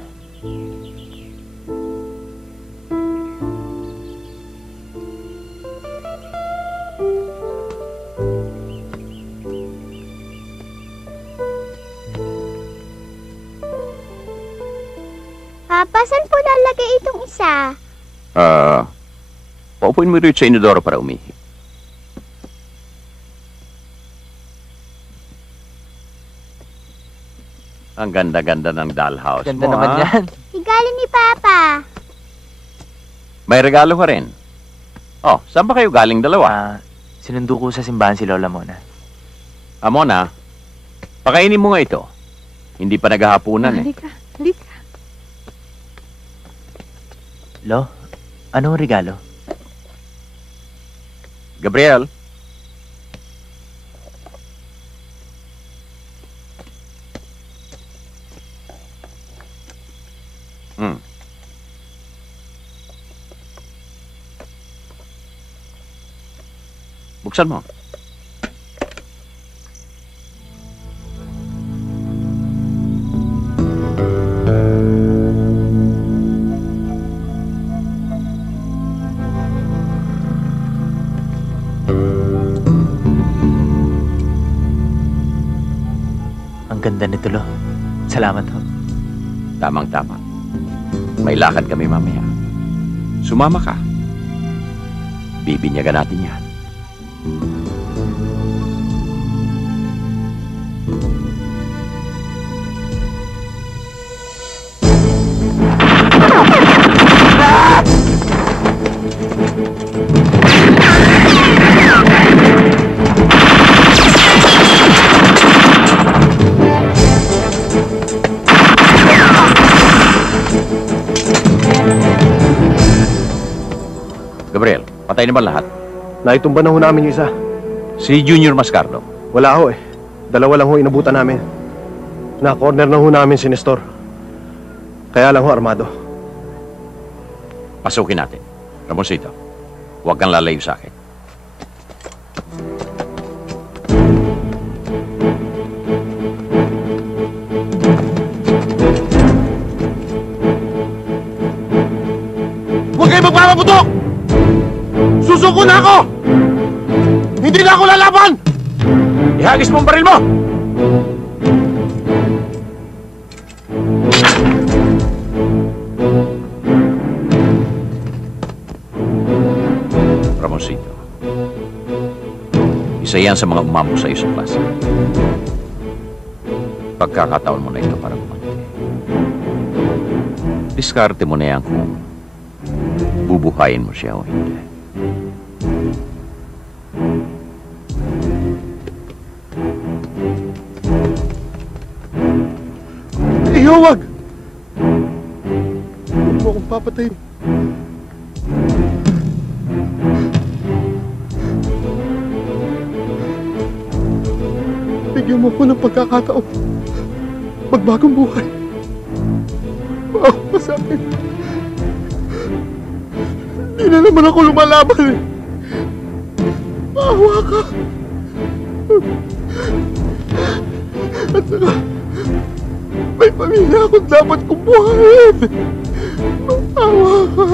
Papa, saan po lalagay itong isa? Paupuin mo rito sa inodoro para umihi. Ang ganda-ganda ng dollhouse Ganda mo, naman ha? yan. Regalo ni Papa. May regalo ka rin. Oh, saan ba kayo galing dalawa? Sinundo ko sa simbahan si Lola Mona. Mona, pakainin mo nga ito. Hindi pa naghahapunan eh. Halika. Lo, anong regalo? Gabriel? Buksan mo. Ang ganda nito, Lo. Salamat ho. Tamang-tama. May lakad kami mamaya. Sumama ka. Bibinyagan natin yan. Gabriel, patay na ba lahat? Naitumba na ho namin yung isa. Si Junior Mascardo? Wala ho eh. Dalawa lang ho inabutan namin. Na-corner na ho namin si Nestor. Kaya lang ho armado. Pasukin natin. Ramoncito, huwag kang lalayo sa akin. Huwag kayo magpapaputok! Susuko na ako! Hindi na ako lalaban! Ihagis mo ang baril mo! Ramoncito, isa yan sa mga umambok sa iyo sa klase. Pagkakataon mo na ito para gumanti. Diskarte mo na yan kung bubuhayin mo siya o hindi. Huwag! Huwag mo akong papatayin. Bigyan mo ko ng pagkakataon. Magbagong buhay. Maawa ka sa akin. Hindi na naman ako lumalaban eh. Maawa ka. At saka, may pamilya akong dapat kong buhayin. Maawa ka.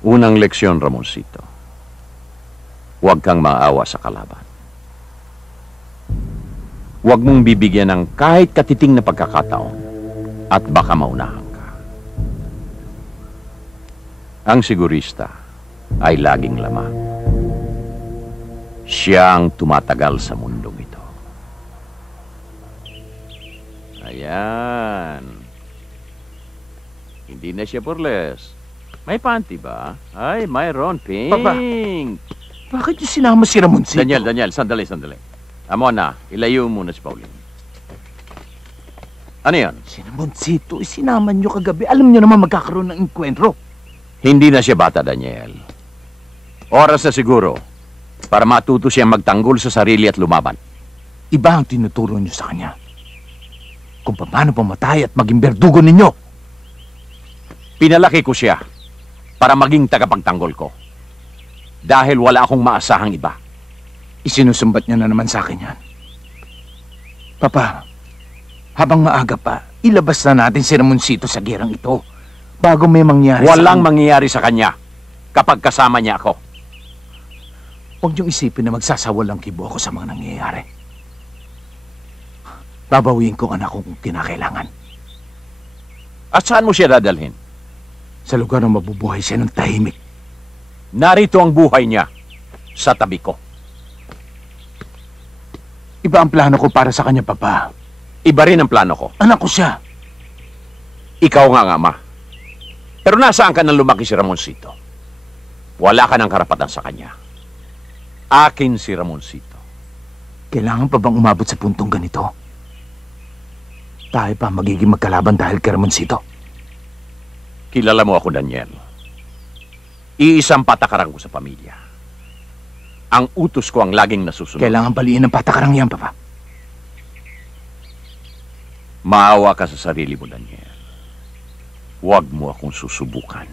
Unang leksyon, Ramoncito. Huwag kang maawa sa kalaban. Huwag mong bibigyan ng kahit katiting na pagkakataon at baka maunahan ka. Ang sigurista ay laging lamang. Siya ang tumatagal sa mundong ito. Ayan. Hindi na siya porles. May panty ba? Ay, mayroon. Pink. Papa, bakit yung sinama si Ramoncito? Daniel, sandali. Amona, ilayo muna si Pauline. Ano yan? Si Ramoncito, sinama nyo kagabi. Alam nyo naman magkakaroon ng enkwentro. Hindi na siya bata, Daniel. Oras na siguro para matuto siya magtanggol sa sarili at lumaban. Iba ang tinuturo nyo sa kanya. Kung paano pumatay at maging berdugo ninyo. Pinalaki ko siya para maging tagapagtanggol ko. Dahil wala akong maasahang iba. Isinusumbat niya na naman sa akin yan. Papa, habang maaga pa, ilabas na natin si Ramoncito sa gerang ito bago may mangyari Walang mangyayari sa kanya kapag kasama niya ako. Huwag niyong isipin na magsasawalang kibo ako sa mga nangyayari. Babawiin ko ang anak ko kung kinakailangan. At saan mo siya dadalhin? Sa lugar na mabubuhay siya ng tahimik. Narito ang buhay niya sa tabi ko. Iba ang plano ko para sa kanya, Papa. Iba rin ang plano ko. Anak ko siya. Ikaw nga ang ama. Pero nasaan ka nang lumaki si Ramoncito? Wala ka ng karapatan sa kanya. Akin si Ramoncito. Kailangan pa bang umabot sa puntong ganito? Tayo pa magiging magkalaban dahil kay Ramoncito. Kilala mo ako, Daniel. Iisang patakaran ko sa pamilya. Ang utos ko ang laging nasusunod. Kailangan baliin ng patakaran yan, Papa. Maawa ka sa sarili mo, Daniel. Huwag mo akong susubukan.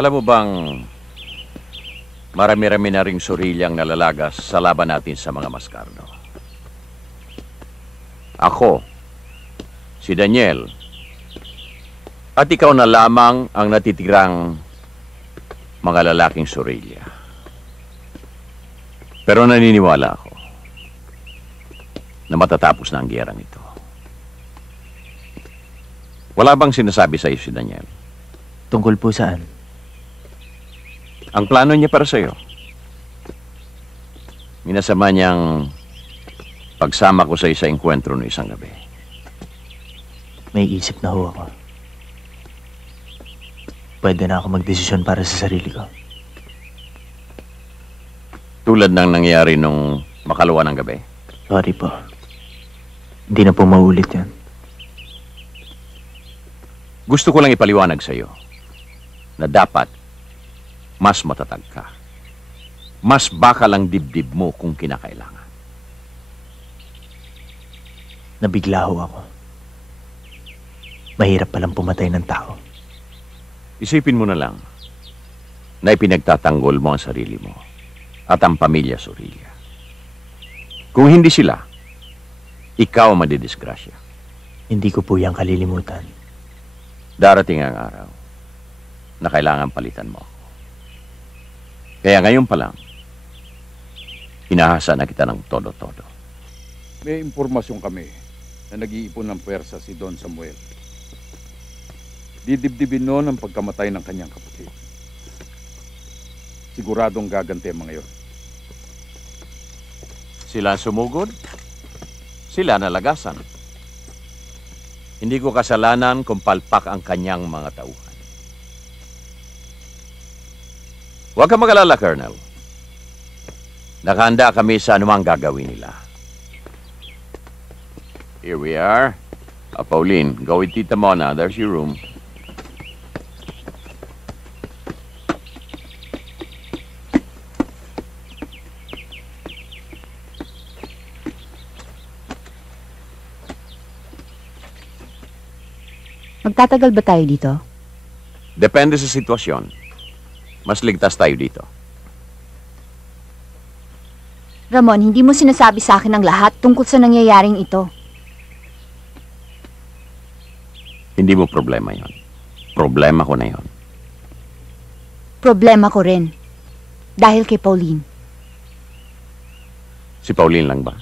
Alam mo bang marami-rami na ring surilyang nalalagas sa laban natin sa mga Mascardo? Ako, si Daniel, at ikaw na lamang ang natitirang mga lalaking surilya. Pero naniniwala ako na matatapos na ang giyerang ito. Wala bang sinasabi sa iyo si Daniel? Tungkol po saan? Ang plano niya para sa'yo. Minasama niyang pagsama ko sa isang enkwentro no isang gabi. May isip na ho ako. Pwede na ako magdesisyon para sa sarili ko. Tulad ng nangyari nung makalawa ng gabi. Sorry po. Hindi na po maulit yan. Gusto ko lang ipaliwanag sa'yo na dapat mas matatag ka. Mas bakal ang dibdib mo kung kinakailangan. Nabigla ho ako. Mahirap palang pumatay ng tao. Isipin mo na lang na ipinagtatanggol mo ang sarili mo at ang pamilya Surilla. Kung hindi sila, ikaw ang madidisgrasya. Hindi ko po yan kalilimutan. Darating ang araw na kailangan palitan mo ako. Kaya ngayon pa lang, hinahasa na kita ng todo-todo. May impormasyon kami na nag-iipon ng pwersa si Don Samuel. Didibdibin noon ang pagkamatay ng kanyang kapatid. Siguradong gaganti ang mga yon. Sila sumugod, sila nalagasan. Hindi ko kasalanan kung palpak ang kanyang mga tauhan. Huwag kang mag-alala, Colonel. Nakahanda kami sa anumang gagawin nila. Here we are. Pauline, go with Tita Mona. There's your room. Magtatagal ba tayo dito? Depende sa sitwasyon. Mas ligtas tayo dito. Ramon, hindi mo sinasabi sa akin ang lahat tungkol sa nangyayaring ito. Hindi mo problema yon. Problema ko na yon. Problema ko rin. Dahil kay Pauline. Si Pauline lang ba?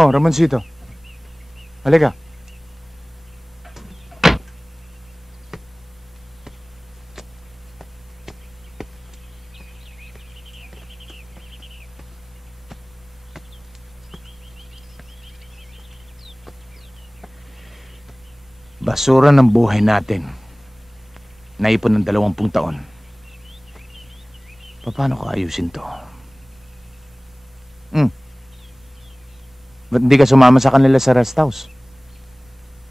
Oh, Ramoncito. Halika. Basura ng buhay natin. Naipon ng 20 taon. Paano ko ayusin to? Ba't hindi ka sumama sa kanila sa rest house?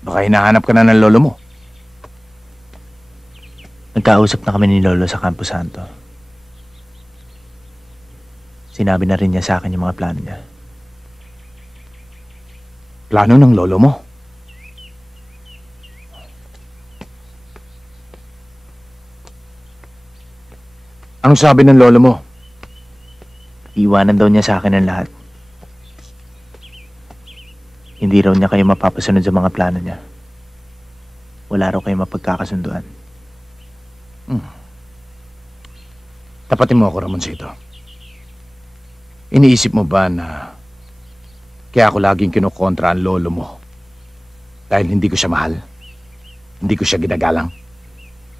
Baka hinahanap ka na ng lolo mo. Nagkausap na kami ni Lolo sa Campo Santo. Sinabi na rin niya sa akin yung mga plano niya. Plano ng lolo mo? Anong sabi ng lolo mo? Iwanan daw niya sa akin ang lahat. Hindi raw niya kayo mapapasunod sa mga plano niya. Wala raw kayo mapagkakasunduan. Tapatin mo ako, Ramoncito. Iniisip mo ba na kaya ako laging kinukontra ang lolo mo? Dahil hindi ko siya mahal? Hindi ko siya ginagalang?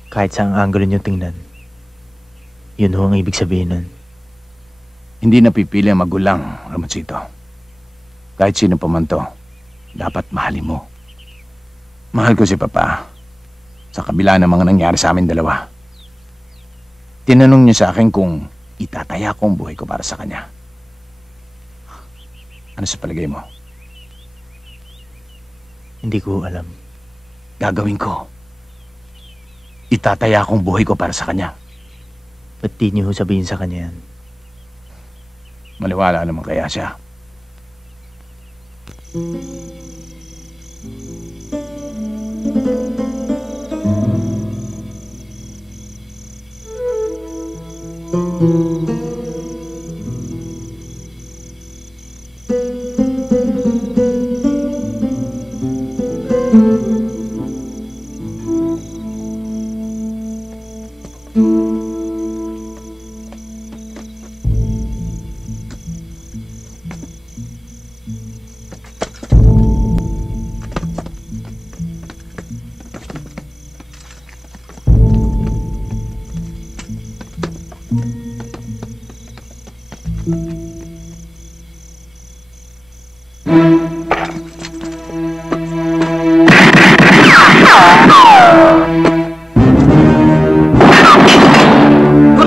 Kahit saang angulo niyo tingnan, yun ho ang ibig sabihin nun. Hindi napipili ang magulang, Ramoncito. Kahit sino pa man to, dapat mahalin mo. Mahal ko si Papa. Sa kabila ng mga nangyari sa amin dalawa. Tinanong niya sa akin kung itataya ko ang buhay ko para sa kanya. Ano sa palagay mo? Hindi ko alam. Gagawin ko. Itataya ko ang buhay ko para sa kanya. Ba't di niyo sabihin sa kanya yan? Maniwala naman kaya siya.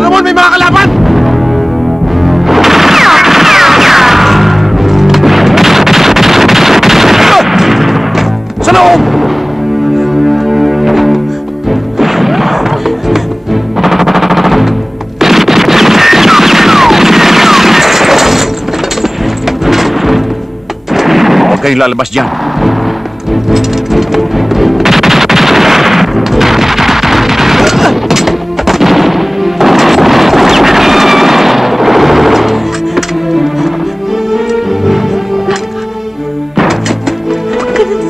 Ramon, may mga kalaban! Sa loob! Huwag kayong lalabas dyan. Huwag ka nang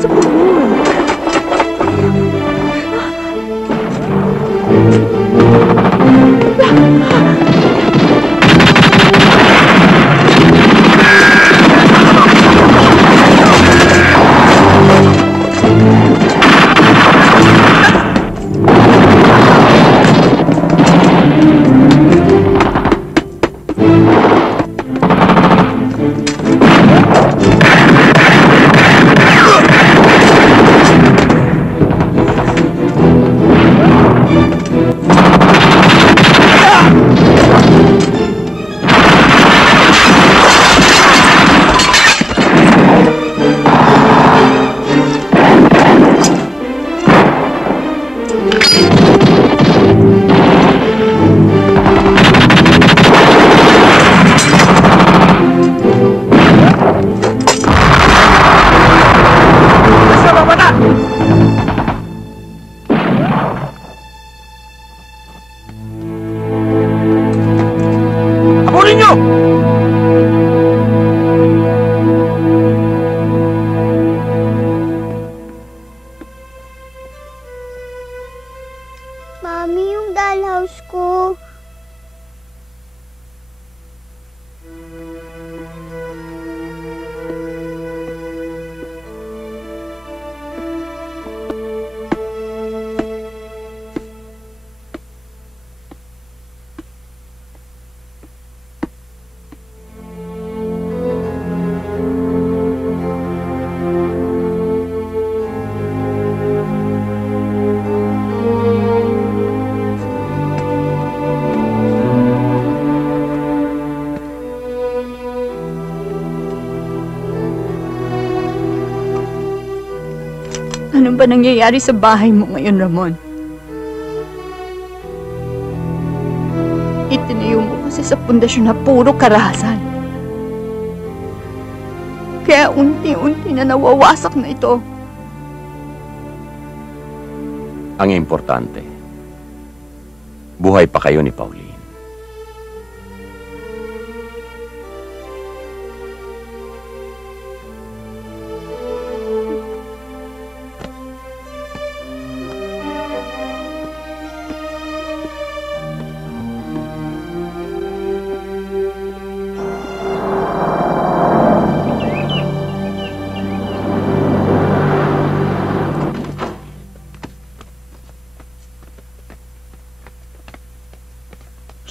Mami, yung dollhouse ko. Ano ba nangyayari sa bahay mo ngayon, Ramon? Itinayo mo kasi sa pundasyon na puro karahasan. Kaya unti-unti na nawawasak na ito. Ang importante, buhay pa kayo ni Pauline.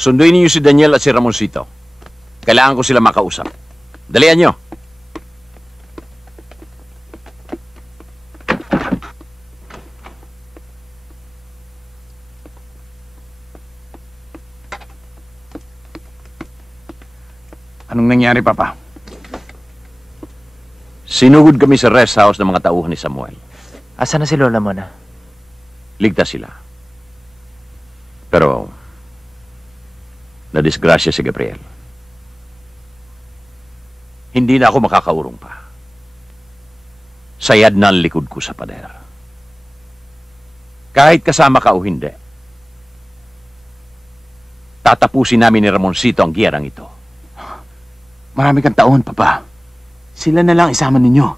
Sunduin niyo si Daniel at si Ramoncito. Kailangan ko sila makausap. Dalian niyo. Anong nangyari, Papa? Sinugod kami sa rest house ng mga tauhan ni Samuel. Asa na si Lola mo na? Ligtas sila. Pero, nadisgrasya si Gabriel. Hindi na ako makakaurong pa. Sayad na ang likod ko sa pader. Kahit kasama ka o hindi, tatapusin namin ni Ramoncito ang giyerang ito. Marami kang taon, Papa. Sila na lang isama ninyo.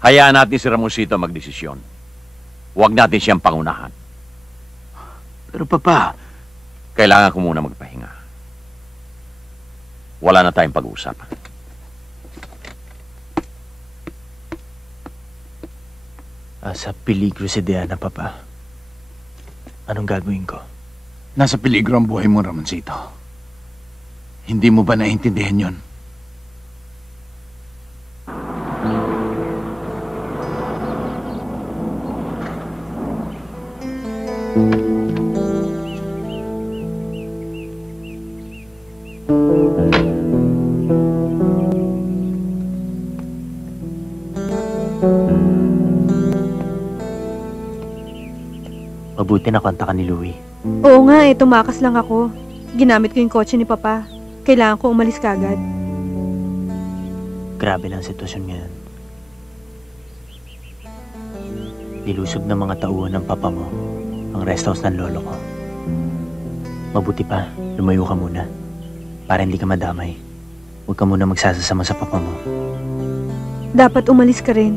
Hayaan natin si Ramoncito magdesisyon. Huwag natin siyang pangunahan. Pero, Papa, kailangan ko muna magpahinga. Wala na tayong pag-uusapan. Sa peligro si Diana, Papa. Anong gagawin ko? Nasa peligro ang buhay mo, Ramoncito. Hindi mo ba naiintindihan yon? Mabuti na konta ka ni Louie. Oo nga tumakas lang ako. Ginamit ko yung kotse ni Papa. Kailangan ko umalis kagad. Grabe lang ang sitwasyon ngayon. Nilusog ng mga tauhan ng papa mo ang rest house ng lolo ko. Mabuti pa, lumayo ka muna. Para hindi ka madamay. Huwag ka muna magsasasama sa papa mo. Dapat umalis ka rin.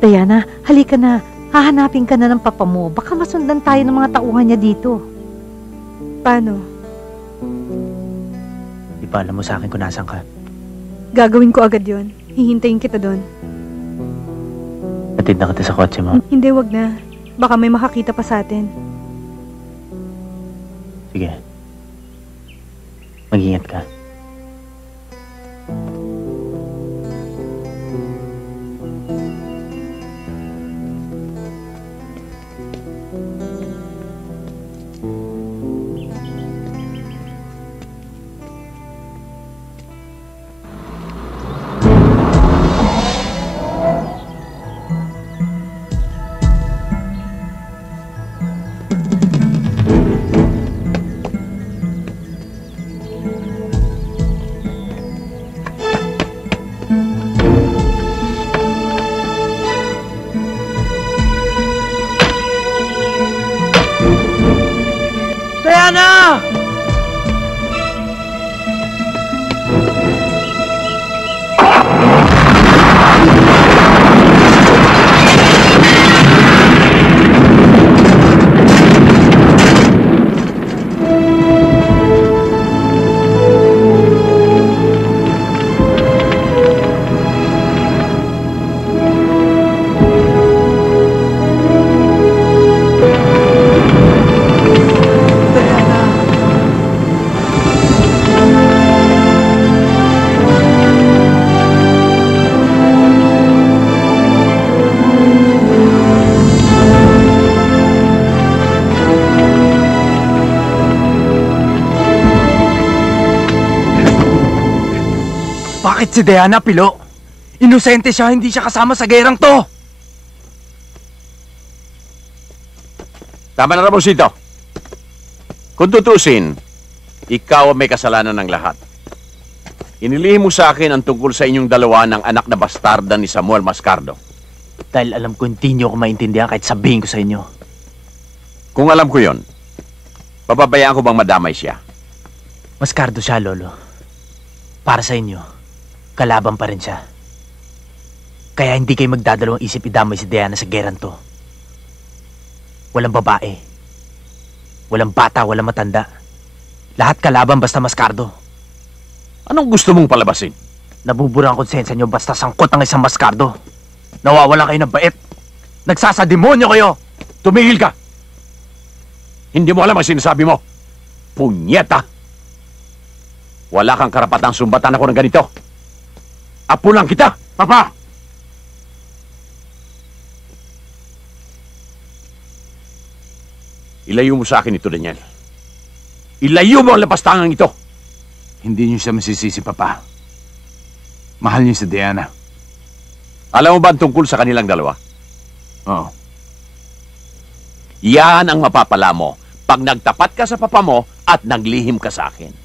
Diana, halika na. Hahanapin ka na ng papa mo. Baka masundan tayo ng mga tauhan niya dito. Paano? Ipaalam mo sa akin kung nasan ka. Gagawin ko agad yon. Hihintayin kita doon. Atid na kita sa kotse mo. Hindi, wag na. Baka may makakita pa sa atin. Sige. Mag-ingat ka. Bakit si Diana, Pilo? Inosente siya, hindi siya kasama sa gerang to. Tama na, Ramoncito. Kung tutusin, ikaw ang may kasalanan ng lahat. Inilihim mo sa akin ang tungkol sa inyong dalawa ng anak na bastarda ni Samuel Mascardo. Dahil alam ko hindi niyo ako maintindihan kahit sabihin ko sa inyo. Kung alam ko yon, papabayaan ko bang madamay siya? Mascardo siya, Lolo. Para sa inyo, kalaban pa rin siya. Kaya hindi kayo magdadalawang isip idamay si Diana sa gerang to. Walang babae. Walang bata, walang matanda. Lahat kalaban basta Mascardo. Anong gusto mong palabasin? Nabubura ang konsensya nyo basta sangkot ang isang Mascardo. Nawawalan kayo ng bait. Nagsasademonyo kayo. Tumigil ka! Hindi mo alam ang sinasabi mo. Punyeta! Wala kang karapatang sumbatan ako ng ganito. Apo lang kita! Papa! Ilayo mo sa akin ito, Daniel. Ilayo mo ang lapastangang ito. Hindi niyo siya masisisi, Papa. Mahal niyo si Diana. Alam mo ba ang tungkol sa kanilang dalawa? Oo. Yan ang mapapala mo pag nagtapat ka sa papa mo at naglihim ka sa akin.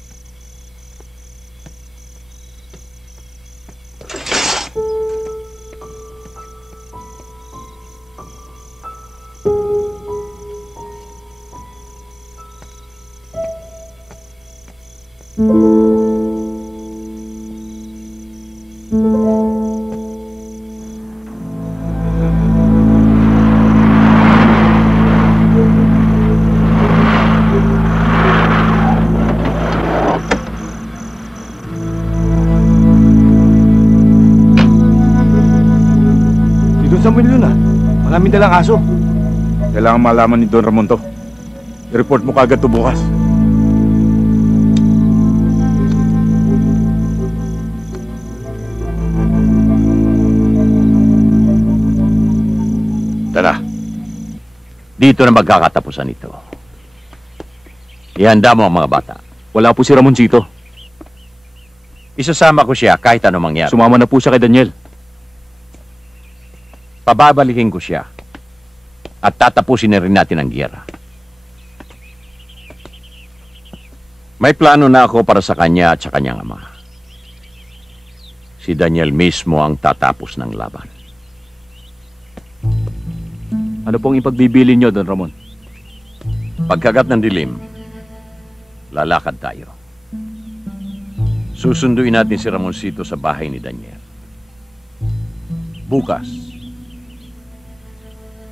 Samuel yun ah. Maraming dalang aso. Kailangan malaman ni Don Ramon to. I-report mo kagad to bukas. Tara. Dito na magkakatapusan ito. Ihanda mo ang mga bata. Wala po si Ramoncito. Isasama ko siya kahit ano mangyari. Sumama na po siya kay Daniel. Pababalikin ko siya at tatapusin na rin natin ang giyera. May plano na ako para sa kanya at sa kanyang ama. Si Daniel mismo ang tatapos ng laban. Ano pong ipagbibilin niyo, Don Ramon? Pagkagat ng dilim, lalakad tayo. Susunduin natin si Ramoncito sa bahay ni Daniel. Bukas,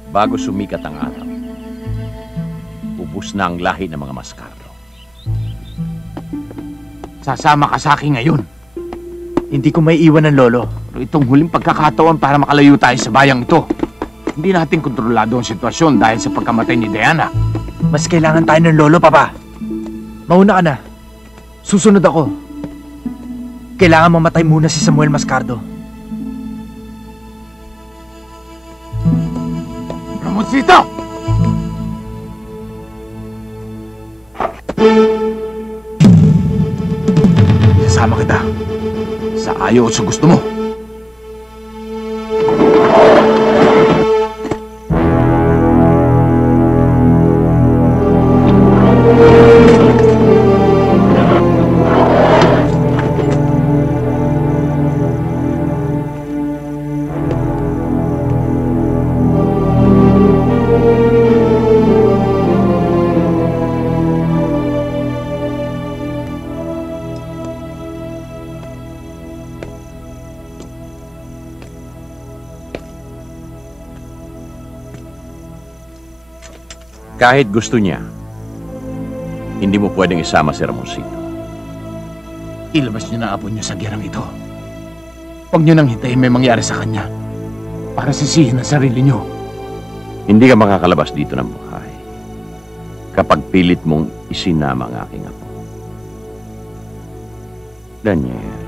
bago sumikat ang araw, ubus na ang lahi ng mga Mascardo. Sasama ka sa akin ngayon. Hindi ko may iwan ng Lolo. Pero itong huling pagkakataon para makalayo tayo sa bayang ito. Hindi natin kontrolado ang sitwasyon dahil sa pagkamatay ni Diana. Mas kailangan tayo ng Lolo, Papa. Mauna ka na. Susunod ako. Kailangan mamatay muna si Samuel Mascardo. Ramoncito! Sasama kita sa ayaw at sa gusto mo. Kahit gusto niya, hindi mo pwedeng isama si Ramoncito. Ilabas niyo na apo niyo sa gerang ito. Huwag niyo nang hintayin may mangyari sa kanya para sisihin ang sarili niyo. Hindi ka makakalabas dito ng buhay kapag pilit mong isinama ang aking apo. Daniel,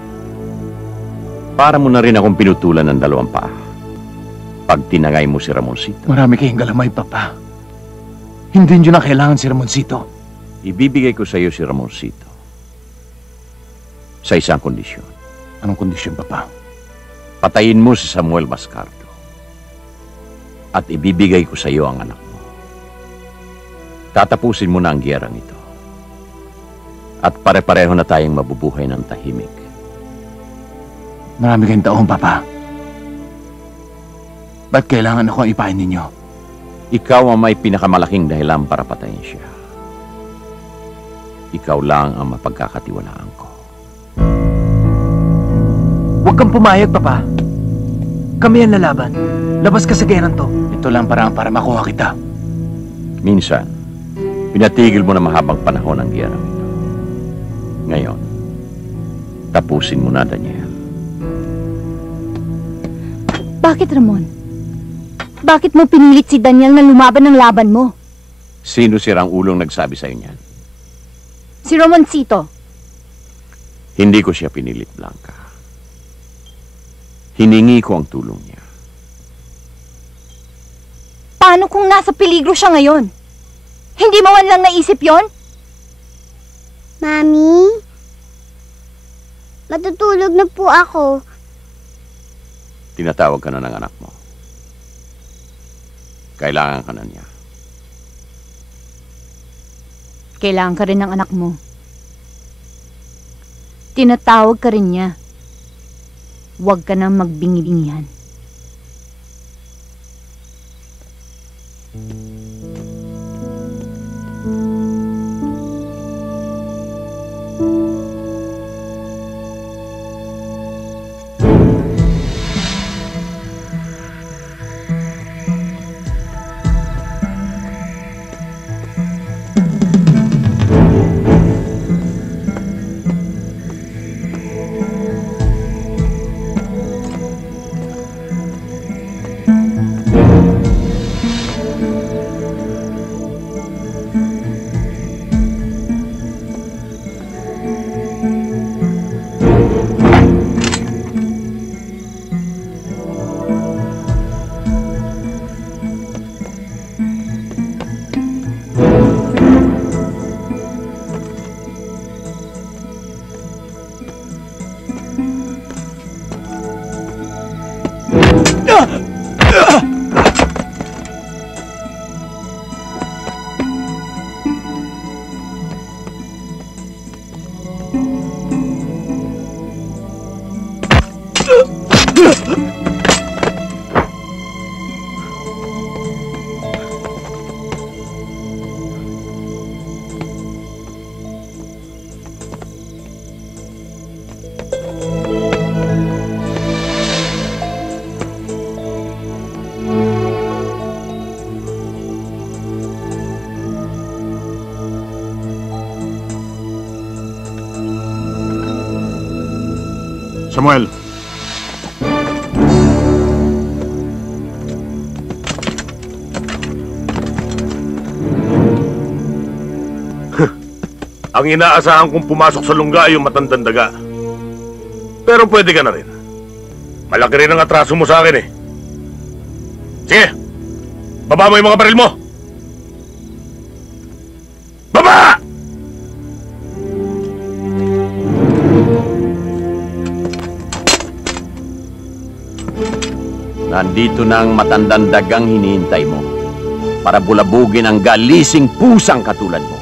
para mo na rin akong pinutulan ng dalawang paa pag tinangay mo si Ramoncito. Marami kayong galamay, Papa. Hindi niyo na kailangan si Ramoncito. Ibibigay ko sa iyo si Ramoncito sa isang kondisyon. Anong kondisyon, Papa? Patayin mo si Samuel Mascardo at ibibigay ko sa iyo ang anak mo. Tatapusin mo na ang giyerang ito. At pare-pareho na tayong mabubuhay ng tahimik. Marami kayong taon, Papa. Ba't kailangan ako ang ipain ninyo? Ikaw ang may pinakamalaking dahilan para patayin siya. Ikaw lang ang mapagkakatiwalaan ko. Huwag kang pumayag, Papa. Kami ang lalaban. Labas ka sa gerang to. Ito lang parang para makuha kita. Minsan, pinatigil mo na mahabang panahon ang giyerang ito. Ngayon, tapusin mo na, Daniel. Bakit, Ramon? Bakit mo pinilit si Daniel na lumaban ng laban mo? Sino sirang ulong nagsabi sa'yo niyan? Si Ramoncito. Hindi ko siya pinilit, Blanca. Hiningi ko ang tulong niya. Paano kung nasa peligro siya ngayon? Hindi mo man lang naisip yon? Mami? Matutulog na po ako. Tinatawag ka na ng anak mo. Kailangan ka na niya. Kailangan ka rin ng anak mo. Tinatawag ka rin niya. Huwag ka nang magbingi-bingihan. Samuel. Ang inaasahan kong pumasok sa lungga ay yung matandang daga. Pero pwede ka na rin. Malaki rin ang atraso mo sa akin eh. Sige, baba mo yung mga baril mo. Baba! Nandito na ang matandang dagang hinihintay mo para bulabugin ang galising pusang katulad mo.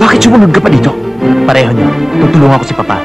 Bakit sumunod ka pa dito? Pareho niyo. Tutulungan ko si Papa.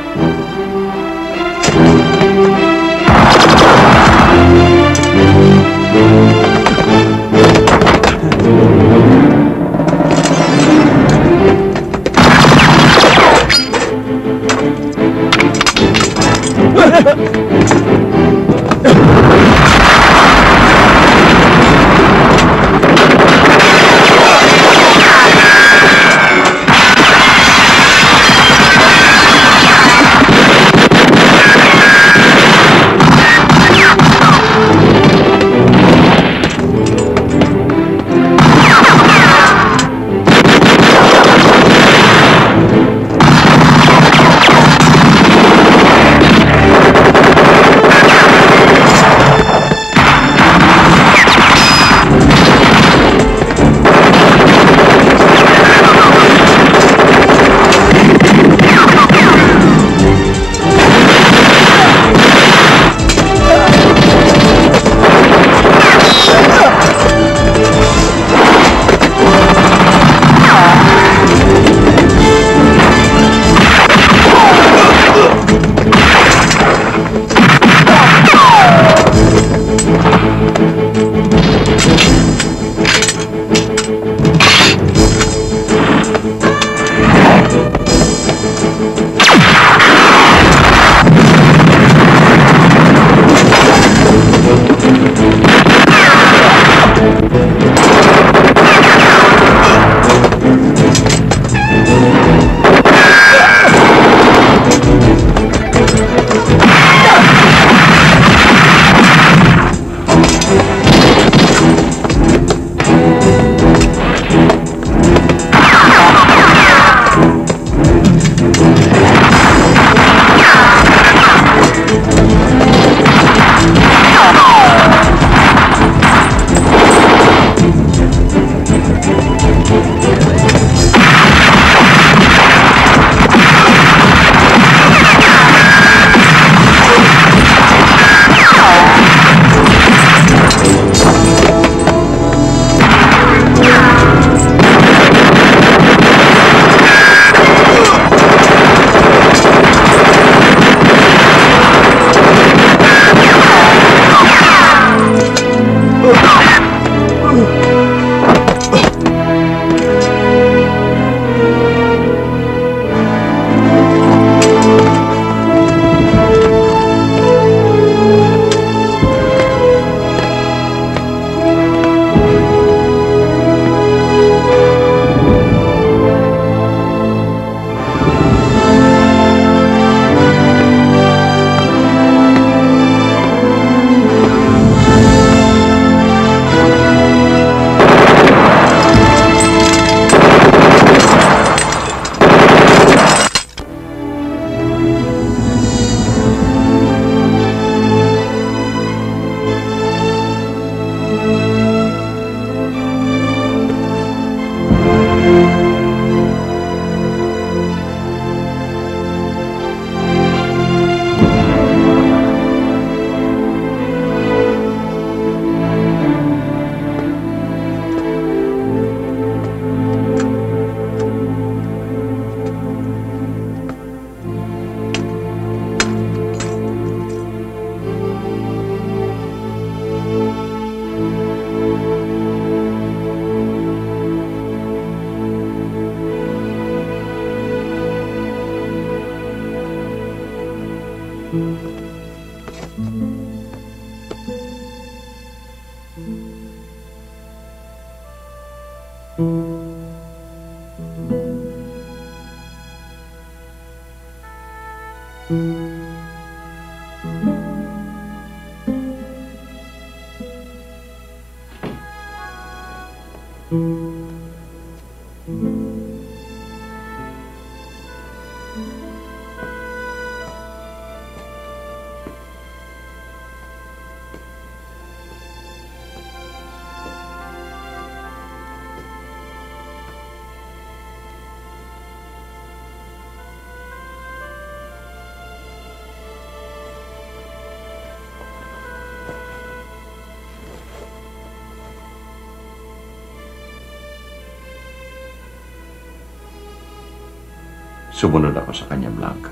Sumunod ako sa kanya, Blanca.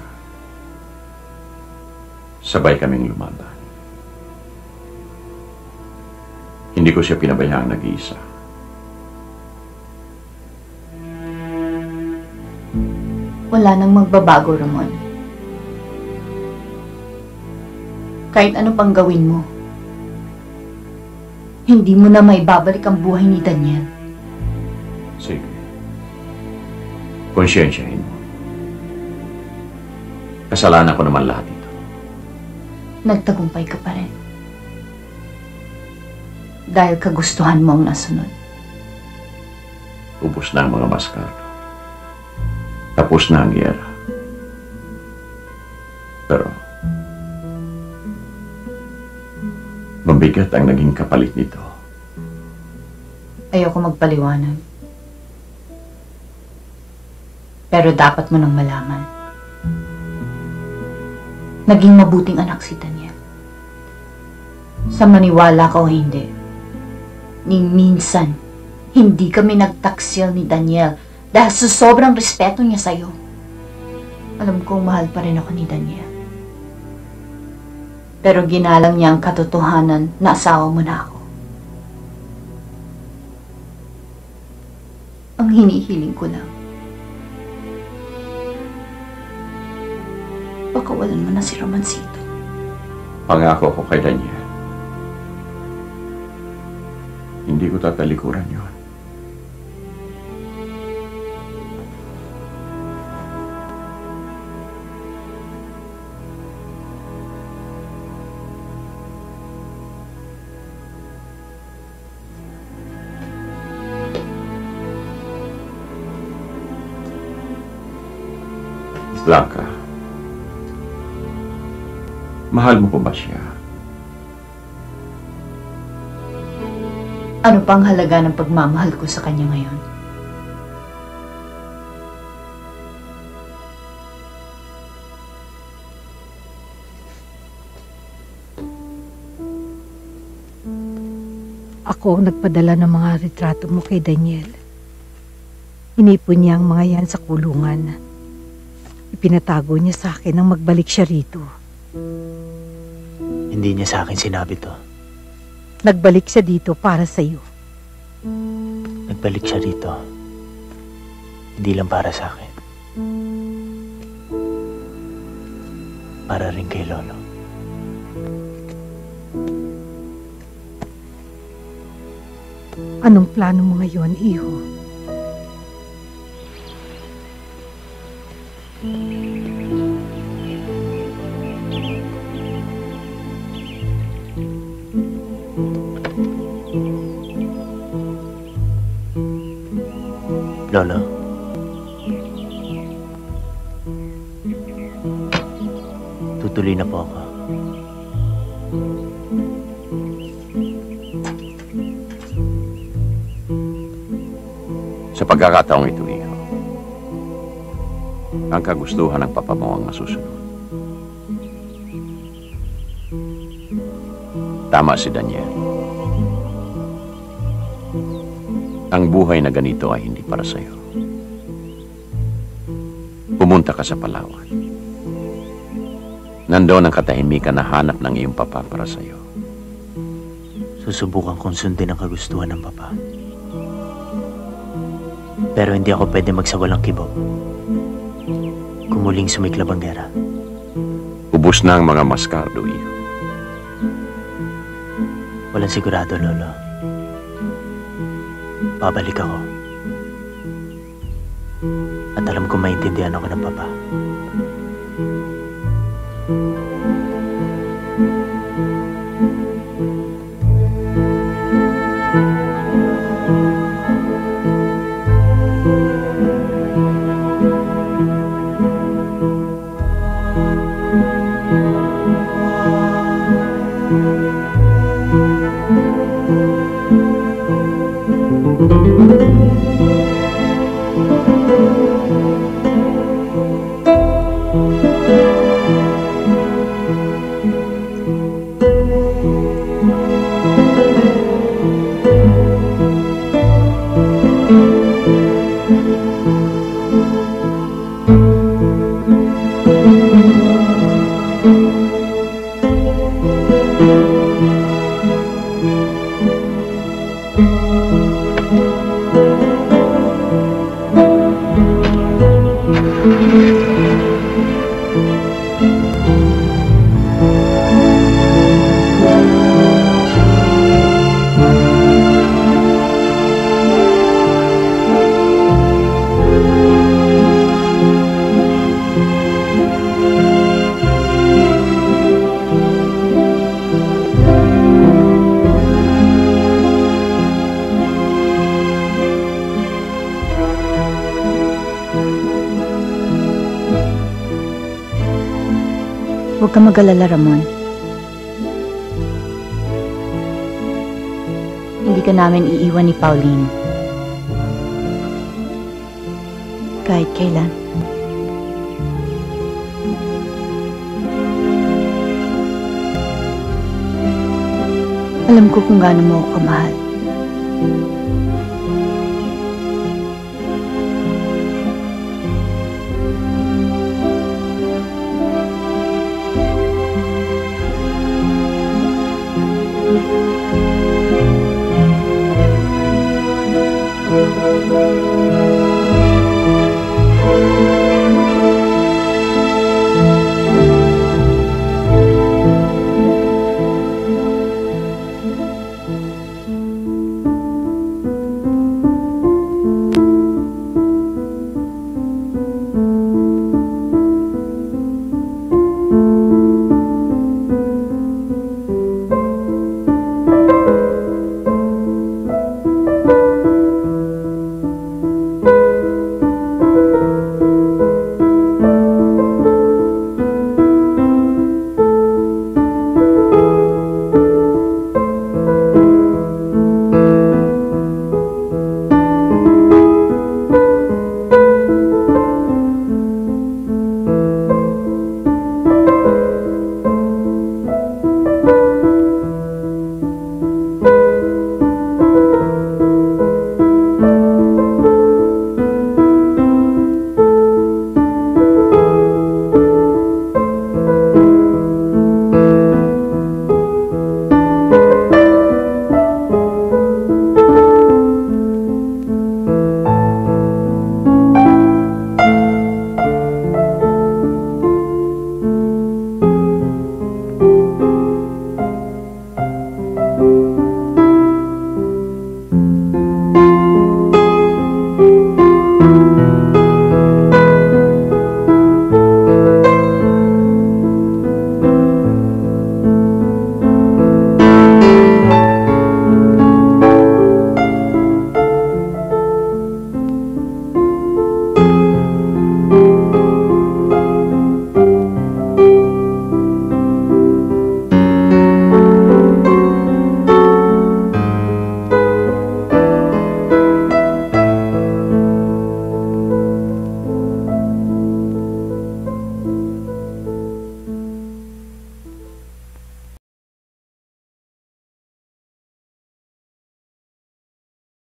Sabay kaming lumaban. Hindi ko siya pinabayaang nag-iisa. Wala nang magbabago, Ramon. Kahit ano pang gawin mo, hindi mo na maibabalik ang buhay ni Daniel. Sige. Konsyensyahin mo. Kasalanan ko naman lahat ito. Nagtagumpay ka pa rin. Dahil kagustuhan mo ang nasunod. Ubus na ang mga Mascardo. Tapos na ang giyera. Pero, mabigat ang naging kapalit nito. Ayoko magpaliwanag. Pero dapat mo nang malaman. Naging mabuting anak si Daniel. Sa maniwala ka o hindi, ni minsan, hindi kami nagtaksil ni Daniel dahil sa sobrang respeto niya sa'yo. Alam kong mahal pa rin ako ni Daniel. Pero ginalang niya ang katotohanan na asawa mo na ako. Ang hinihiling ko lang, pakawalan mo na si Romancito. Pangako ko kay Daniel. Hindi ko tatalikuran yun. Blanca, mahal mo pa ba siya? Ano pang halaga ng pagmamahal ko sa kanya ngayon? Ako ang nagpadala ng mga retrato mo kay Daniel. Inipon niya ang mga yan sa kulungan. Ipinatago niya sa akin nang magbalik siya rito. Hindi niya sa akin sinabi to. Nagbalik siya dito para sa iyo. Nagbalik siya rito. Hindi lang para sa akin. Para rin kay Lolo. Anong plano mo ngayon, iho? Lolo. Tutuloy na po ako. Sa pagkakataong ito, iho, ang kagustuhan ng papa mo ang masusunod. Tama si Daniel. Ang buhay na ganito ay hindi para sa'yo. Pumunta ka sa Palawan. Nandoon ang katahimikan na hanap ng iyong papa para sa'yo. Susubukan kong sundin ang kagustuhan ng papa. Pero hindi ako pwede magsawalang kibo. Kumuling sumiklab ang gera. Ubus na ang mga Mascardo, iho. Walang sigurado, Lolo. Babalik ako. At alam ko maintindihan ako ng papa. Huwag ka mag-alala, Ramon. Hindi ka namin iiwan ni Pauline. Kahit kailan. Alam ko kung gaano mo ako kamahal.